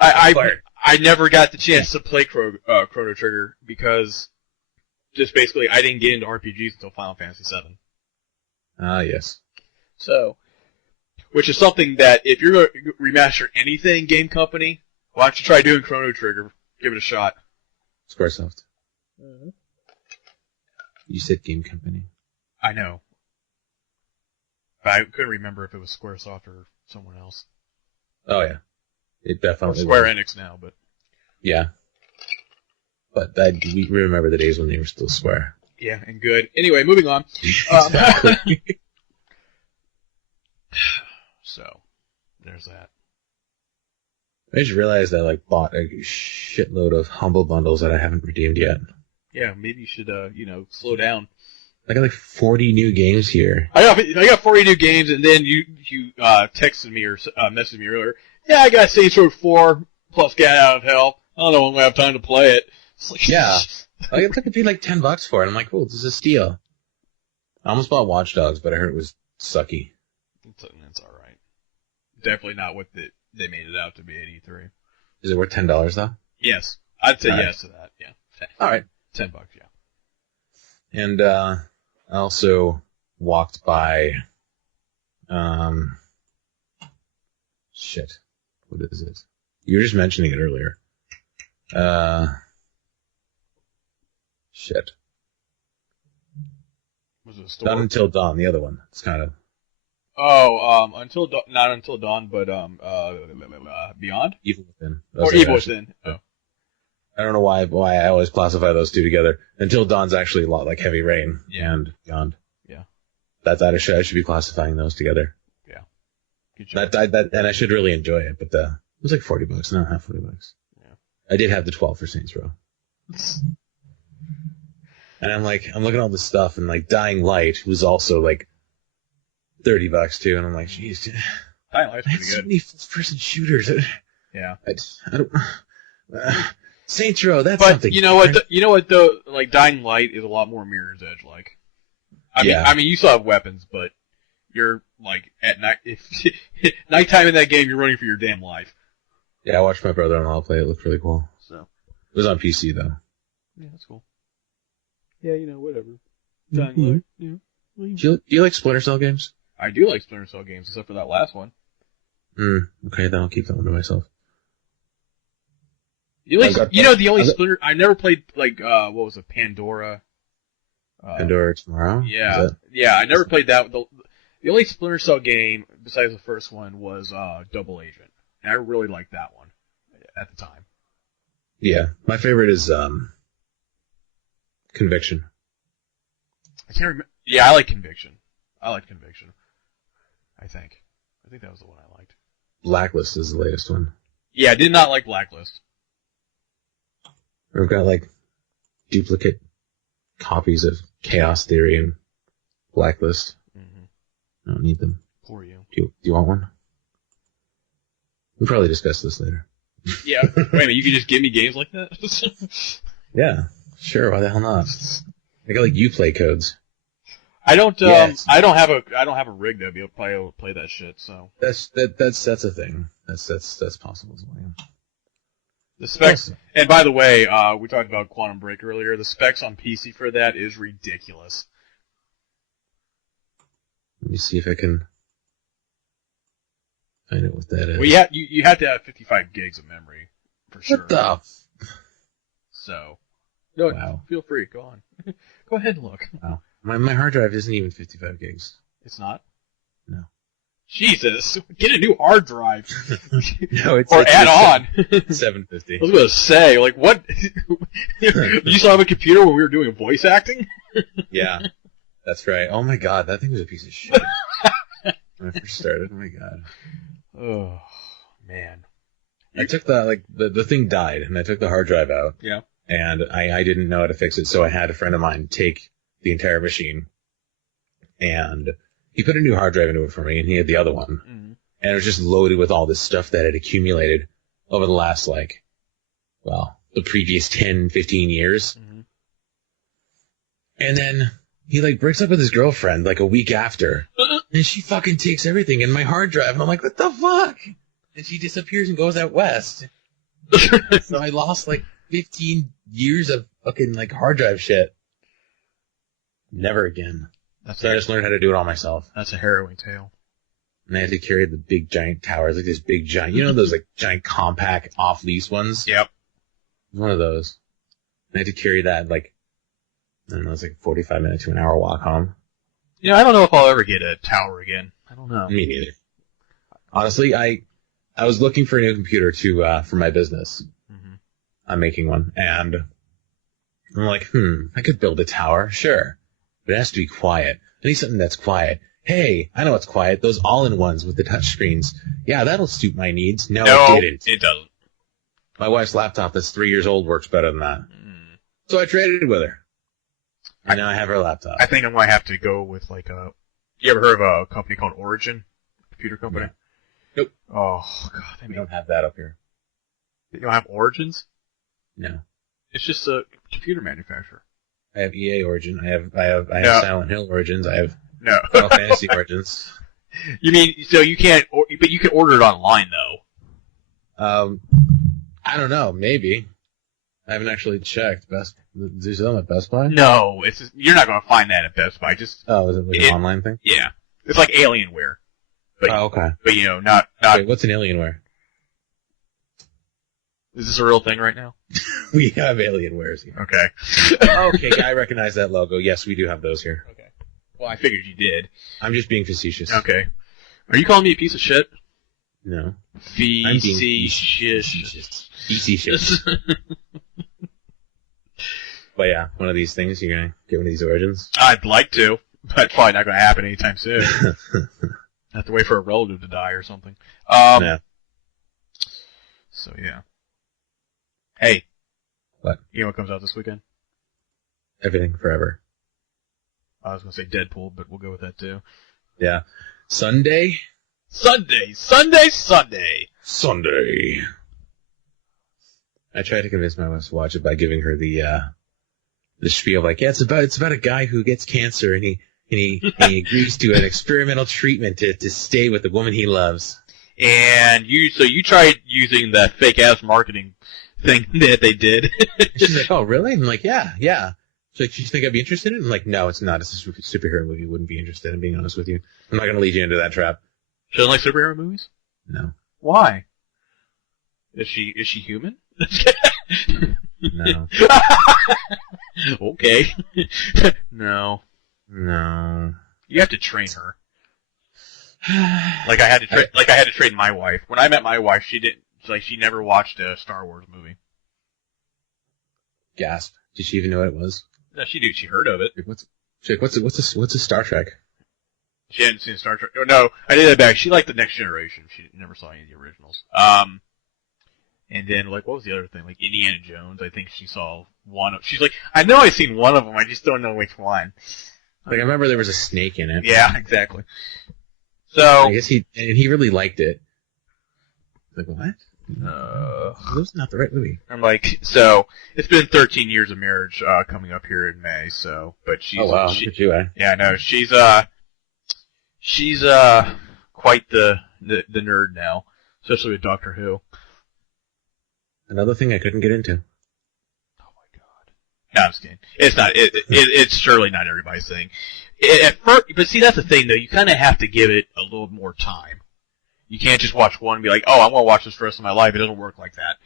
I never got the chance to play Chrono Trigger because just basically I didn't get into RPGs until Final Fantasy VII. Ah, yes. So, which is something that if you're going to remaster anything, game company, why don't you try doing Chrono Trigger? Give it a shot. Squaresoft. You said game company. I know. But I couldn't remember if it was Squaresoft or someone else. Oh, yeah. It definitely Square was. Enix now, but... Yeah. But we remember the days when they were still Square. Yeah, and good. Anyway, moving on. Exactly. So, there's that. I just realized I bought a shitload of Humble Bundles that I haven't redeemed yet. Yeah, maybe you should, slow down. I got 40 new games here. I got 40 new games, and then you texted me or messaged me earlier. Yeah, I got Saints Row 4 plus Get Out of Hell. I don't know when we have time to play it. It's like, yeah. I think I paid $10 for it. I'm like, cool, this is a steal. I almost bought Watch Dogs, but I heard it was sucky. That's all right. Definitely not what they made it out to be at E3. Is it worth $10 though? Yes, I'd say all yes to that. Yeah. All right. $10, yeah. And I also walked by. Shit. What is it? You were just mentioning it earlier. Shit. Was it a store? Not Until Dawn, the other one. It's kind of. Oh, not Until Dawn, but Beyond? Evil Within. Or Evil Within. Oh. I don't know why I always classify those two together. Until Dawn's actually a lot like Heavy Rain and Beyond. Yeah. I should be classifying those together. Yeah. And I should really enjoy it, but it was like $40, not half $40. Yeah. I did have the 12 for Saints Row. And I'm looking at all this stuff, and Dying Light was also $30 too, and I'm like, jeez. Dying Light's pretty so good. many first-person shooters. Yeah. I don't. Saints Row, that's but something. You know what though? Dying Light is a lot more Mirror's Edge like. I mean, you still have weapons, but you're at night. If nighttime in that game, you're running for your damn life. Yeah, I watched my brother-in-law play. It looked really cool. So it was on PC though. Yeah, that's cool. Yeah, whatever. Dying Light. Yeah. Do you like Splinter Cell games? I do like Splinter Cell games, except for that last one. Okay, then I'll keep that one to myself. The only Splinter I never played what was it, Pandora? Pandora Tomorrow? Yeah, I never played that. The only Splinter Cell game besides the first one was Double Agent, and I really liked that one at the time. Yeah, my favorite is Conviction. I can't remember. Yeah, I like Conviction. I think that was the one I liked. Blacklist is the latest one. Yeah, I did not like Blacklist. We've got duplicate copies of Chaos Theory and Blacklist. Mm-hmm. I don't need them. Poor you. Do you want one? We'll probably discuss this later. Yeah. Wait a minute, you can just give me games like that? Yeah, sure. Why the hell not? I got Uplay codes. I don't. Yes. I don't have a rig to be able to play that shit. So that's a thing. That's possible as well. Yeah. The specs, and by the way, we talked about Quantum Break earlier. The specs on PC for that is ridiculous. Let me see if I can find out what that is. Well, you have to have 55 gigs of memory for sure. What the? So, no, wow. Feel free. Go on. Go ahead and look. Wow. My hard drive isn't even 55 gigs. It's not? No. Jesus, get a new hard drive. No, it's add on. 750. I was going to say, what? You still have a computer when we were doing voice acting? Yeah, that's right. Oh my god, that thing was a piece of shit when I first started. Oh my god. Oh man. I took the thing died, and I took the hard drive out. Yeah. And I didn't know how to fix it, so I had a friend of mine take the entire machine, and he put a new hard drive into it for me, and he had the other one. Mm-hmm. And it was just loaded with all this stuff that had accumulated over the last, the previous 10, 15 years. Mm-hmm. And then he, breaks up with his girlfriend, a week after, and she fucking takes everything in my hard drive, and I'm like, what the fuck? And she disappears and goes out west. So I lost, 15 years of fucking, hard drive shit. Never again. So I just learned how to do it all myself. That's a harrowing tale. And I had to carry the big giant towers, this big giant, those giant compact off-lease ones? Yep. One of those. And I had to carry that, I don't know, it's 45 minutes to an hour walk home. I don't know if I'll ever get a tower again. I don't know. Me neither. Honestly, I was looking for a new computer for my business. Mm-hmm. I'm making one, and I'm like, I could build a tower, sure. But it has to be quiet. I need something that's quiet. Hey, I know what's quiet. Those all-in-ones with the touch screens. Yeah, that'll suit my needs. No, it didn't. It doesn't. My wife's laptop that's 3 years old works better than that. So I traded it with her. And now I have her laptop. I think I might have to go with you ever heard of a company called Origin? Computer company? No. Nope. Oh, God. We don't have that up here. You don't have Origins? No. It's just a computer manufacturer. I have EA Origin. I have No. Silent Hill Origins. I have No. Final Fantasy Origins. You mean, so you can't, but you can order it online, though. I don't know. Maybe. I haven't actually checked. Do you sell them at Best Buy? No, you're not going to find that at Best Buy. Is it an online thing? Yeah. It's like Alienware. But, okay. But, not... Wait, what's an Alienware? Is this a real thing right now? We have Alienwares here. Okay. Okay, I recognize that logo. Yes, we do have those here. Okay. Well, I figured you did. I'm just being facetious. Okay. Are you calling me a piece of shit? No. Facetious. Facetious. But yeah, one of these things, you're going to get one of these Origins? I'd like to, but probably not going to happen anytime soon. Have to wait for a relative to die or something. Yeah. So, yeah. Hey. What? You know what comes out this weekend? Everything Forever. I was going to say Deadpool, but we'll go with that too. Yeah. Sunday. I tried to convince my wife to watch it by giving her the spiel, it's about a guy who gets cancer and he agrees to an experimental treatment to stay with the woman he loves. And you tried using that fake ass marketing thing that they did. She's like, oh really? I'm like, yeah. She's like, do you think I'd be interested in it? I'm like, no, it's not. It's a superhero movie. You wouldn't be interested in, being honest with you. I'm not going to lead you into that trap. She doesn't like superhero movies? No. Why? Is she human? No. Okay. No. You have to train her. Like I had to train my wife. When I met my wife, she never watched a Star Wars movie. Gasp. Did she even know what it was? No, she knew. She heard of it. What's a Star Trek? She hadn't seen Star Trek. Oh, no, I did that back. She liked The Next Generation. She never saw any of the originals. And then, what was the other thing? Indiana Jones, I think she saw one of... She's like, I know I've seen one of them, I just don't know which one. I remember there was a snake in it. Yeah, exactly. So... I guess he really liked it. What? That was not the right movie. I'm like, so, it's been 13 years of marriage, coming up here in May, so, but she's... Oh, wow, look at you, eh? Yeah, I know, she's quite the nerd now, especially with Doctor Who. Another thing I couldn't get into. Oh my god! No, I'm just kidding. It's not. It's surely not everybody's thing. At first, but see, that's the thing though. You kind of have to give it a little more time. You can't just watch one and be like, "Oh, I'm gonna watch this for the rest of my life." It doesn't work like that.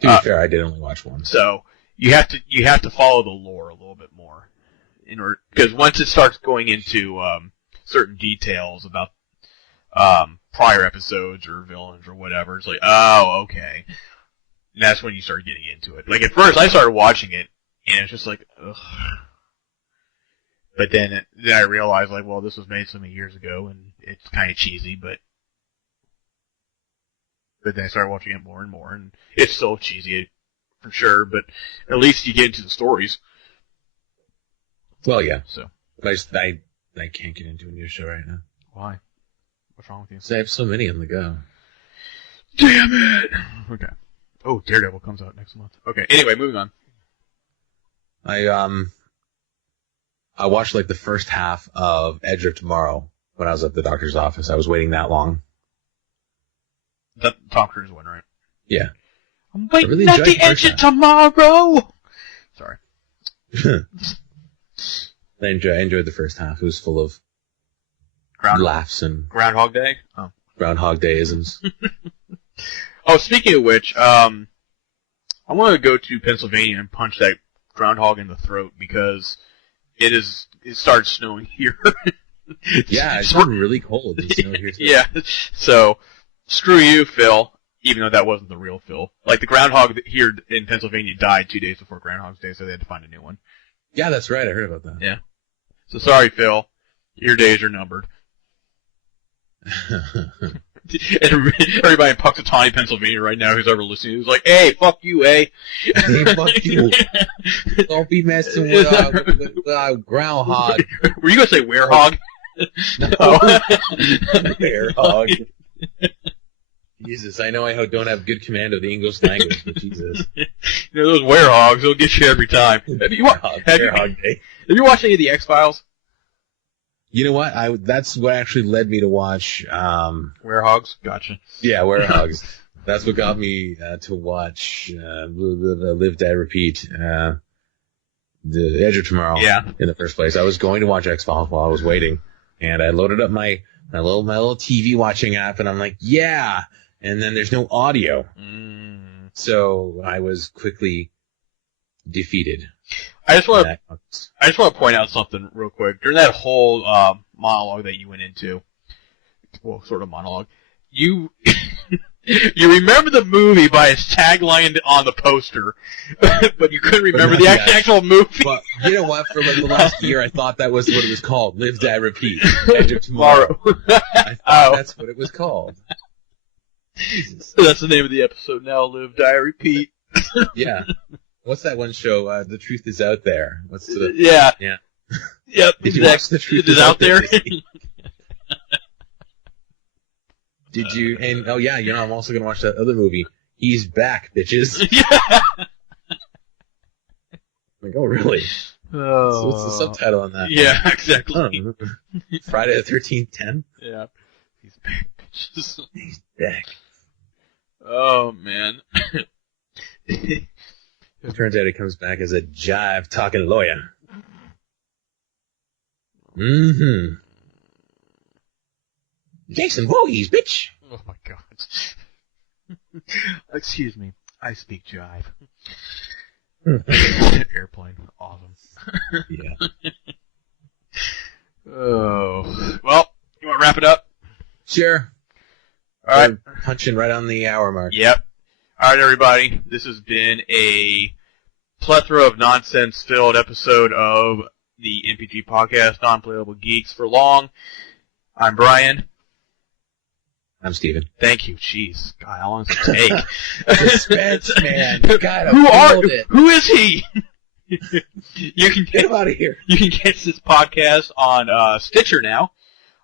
To be fair, I did only watch one. So you have to follow the lore a little bit more, in order, because once it starts going into certain details about prior episodes or villains or whatever, it's like, oh, okay. And that's when you start getting into it. At first, I started watching it, and it's just like, ugh. But then I realized, well, this was made so many years ago, and it's kind of cheesy, but But then I started watching it more and more, and it's still cheesy, for sure, but at least you get into the stories. Well, yeah. So. I can't get into a new show right now. Why? What's wrong with you? So I have so many on the go. Damn it! Okay. Oh, Daredevil comes out next month. Okay, anyway, moving on. I watched like the first half of Edge of Tomorrow when I was at the doctor's office. I was waiting that long. That Tom Cruise one, right? Yeah. I'm waiting really at the Edge of Tomorrow! Sorry. I enjoyed the first half. It was full of laughs and Groundhog Day? Oh. Groundhog Day-isms. Oh, speaking of which, I want to go to Pennsylvania and punch that groundhog in the throat because it started snowing here. Yeah, it's been really cold. It snowed here too. Yeah, so screw you, Phil. Even though that wasn't the real Phil. Like the groundhog here in Pennsylvania died 2 days before Groundhog's Day, so they had to find a new one. Yeah, that's right. I heard about that. Yeah. So sorry, Phil. Your days are numbered. Everybody in Puxatawny, Pennsylvania right now who's ever listening is like, hey, fuck you, eh? Hey, fuck you. Don't be messing with our groundhog. Were you going to say werehog? No. Werehog. Jesus, I know I don't have good command of the English language, but Jesus. You know, those werehogs, they'll get you every time. Have you watched any of the X-Files? You know what? That's what actually led me to watch. Werehogs? Gotcha. Yeah, Werehogs. That's what got me to watch Live, Die, Repeat. The Edge of Tomorrow. Yeah. In the first place, I was going to watch X-Files while I was waiting, and I loaded up my little TV watching app, and I'm like, yeah. And then there's no audio, so I was quickly defeated. I just want to point out something real quick. During that whole monologue that you went into, well, sort of monologue, you you remember the movie by its tagline on the poster, but you couldn't remember the actual movie. But you know what? For like the last year, I thought that was what it was called. Live, Die, Repeat. Edge of Tomorrow. I thought that's what it was called. Jesus. That's the name of the episode now. Live, Die, Repeat. Yeah. What's that one show? The Truth Is Out There. What's the? Yeah. Yeah. Yep. Did you watch The Truth Is Out There? Did you? And oh yeah, I'm also gonna watch that other movie. He's back, bitches. Yeah. Like, oh really? Oh. So what's the subtitle on that? Yeah, exactly. Friday the 13th 10. Yeah. He's back, bitches. He's back. Oh man. It turns out he comes back as a jive-talking lawyer. Mm-hmm. Jason Voorhees, bitch! Oh my god. Excuse me. I speak jive. Airplane. Awesome. Yeah. Oh. Well, you want to wrap it up? Sure. Alright. We're punching right on the hour mark. Yep. Alright, everybody. This has been a plethora of nonsense-filled episode of the NPG podcast, Non-Playable Geeks for Long. I'm Brian. I'm Steven. Thank you. Jeez. God, how long does it take? Suspense, man. You gotta build it. Who is he? You can Get him out of here. You can catch this podcast on Stitcher now,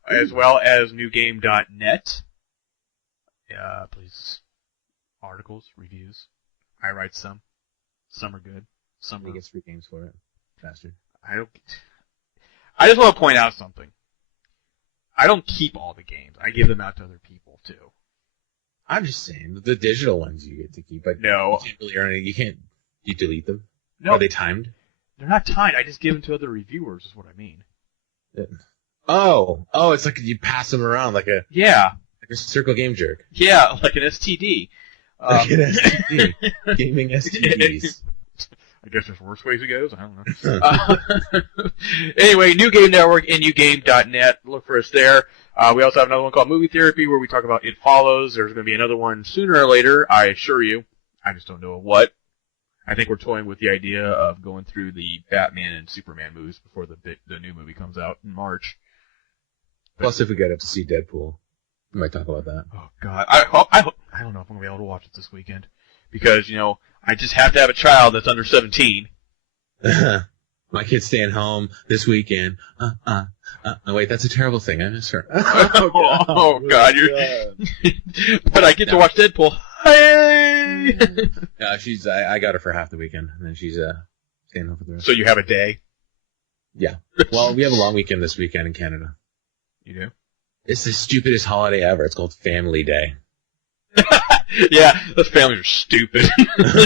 as well as newgame.net. Please. Articles, reviews. I write some. Some are good. Some He are... gets free games for it. Bastard. I just want to point out something. I don't keep all the games. I give them out to other people, too. I'm just saying, the digital ones you get to keep, but No. you can't really earn it. You can't. You delete them? No. Are they timed? They're not timed. I just give them to other reviewers, is what I mean. Oh, it's like you pass them around like a circle game jerk. Yeah, like an STD. Like an STD. Gaming STDs. I guess there's worse ways it goes. I don't know. Anyway, New Game Network and newgame.net. Look for us there. We also have another one called Movie Therapy where we talk about It Follows. There's going to be another one sooner or later, I assure you. I just don't know what. I think we're toying with the idea of going through the Batman and Superman movies before the new movie comes out in March. Plus, if we get up to see Deadpool, we might talk about that. Oh God, I I don't know if I'm gonna be able to watch it this weekend because I just have to have a child that's under 17. My kid's staying home this weekend. Wait, that's a terrible thing. I miss her. Oh God, But I get to watch Deadpool. Hey! I got her for half the weekend, and then she's staying home for the rest. So you have a day? Yeah. Well, we have a long weekend this weekend in Canada. You do? It's the stupidest holiday ever. It's called Family Day. Yeah, those families are stupid.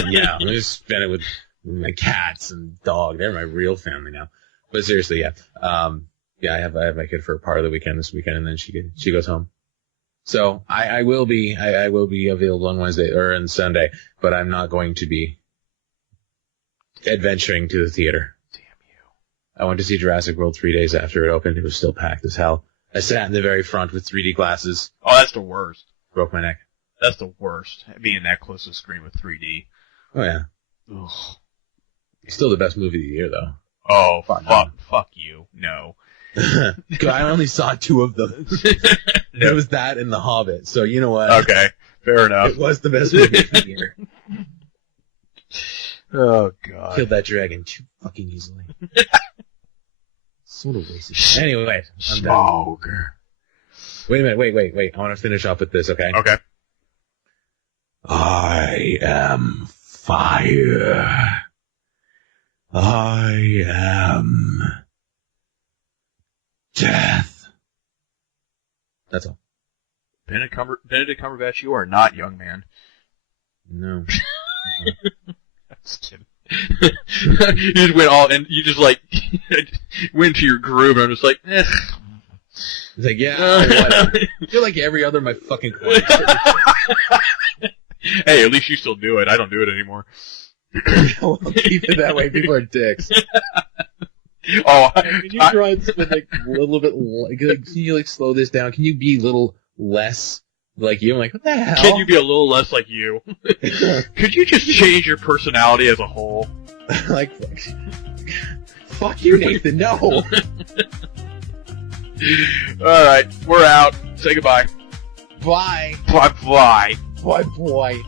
Yeah, I'm gonna spend it with my cats and dog. They're my real family now. But seriously, yeah. I have my kid for part of the weekend this weekend, and then she goes home. So I will be available on Wednesday or on Sunday, but I'm not going to be adventuring to the theater. Damn you! I went to see Jurassic World 3 days after it opened. It was still packed as hell. I sat in the very front with 3D glasses. Oh, that's the worst. Broke my neck. That's the worst. Being that close to the screen with 3D. Oh yeah. Ugh. Still the best movie of the year, though. Oh, fuck you. No. I only saw 2 of them. No. It was that and The Hobbit, so you know what? Okay, fair enough. It was the best movie of the year. Oh, God. Killed that dragon too fucking easily. Sort of wasted. Anyway, I'm done. Wait a minute, wait. I want to finish off with this, okay? Okay. I am fire. I am death. That's all. Benedict Cumberbatch, you are not young man. No. I'm just kidding. You just went all, and you just went to your groove, and I'm just like, eh. It's like, yeah, whatever. I feel like every other my fucking coin. Hey, at least you still do it. I don't do it anymore. Well, keep it that way. People are dicks. Oh, can you try and spend a little bit? Can you slow this down? Can you be a little less like you? I'm like, what the hell? Can you be a little less like you? Could you just change your personality as a whole? Like, fuck you, Nathan. No. All right, we're out. Say goodbye. Bye. Bye. Bye, boy.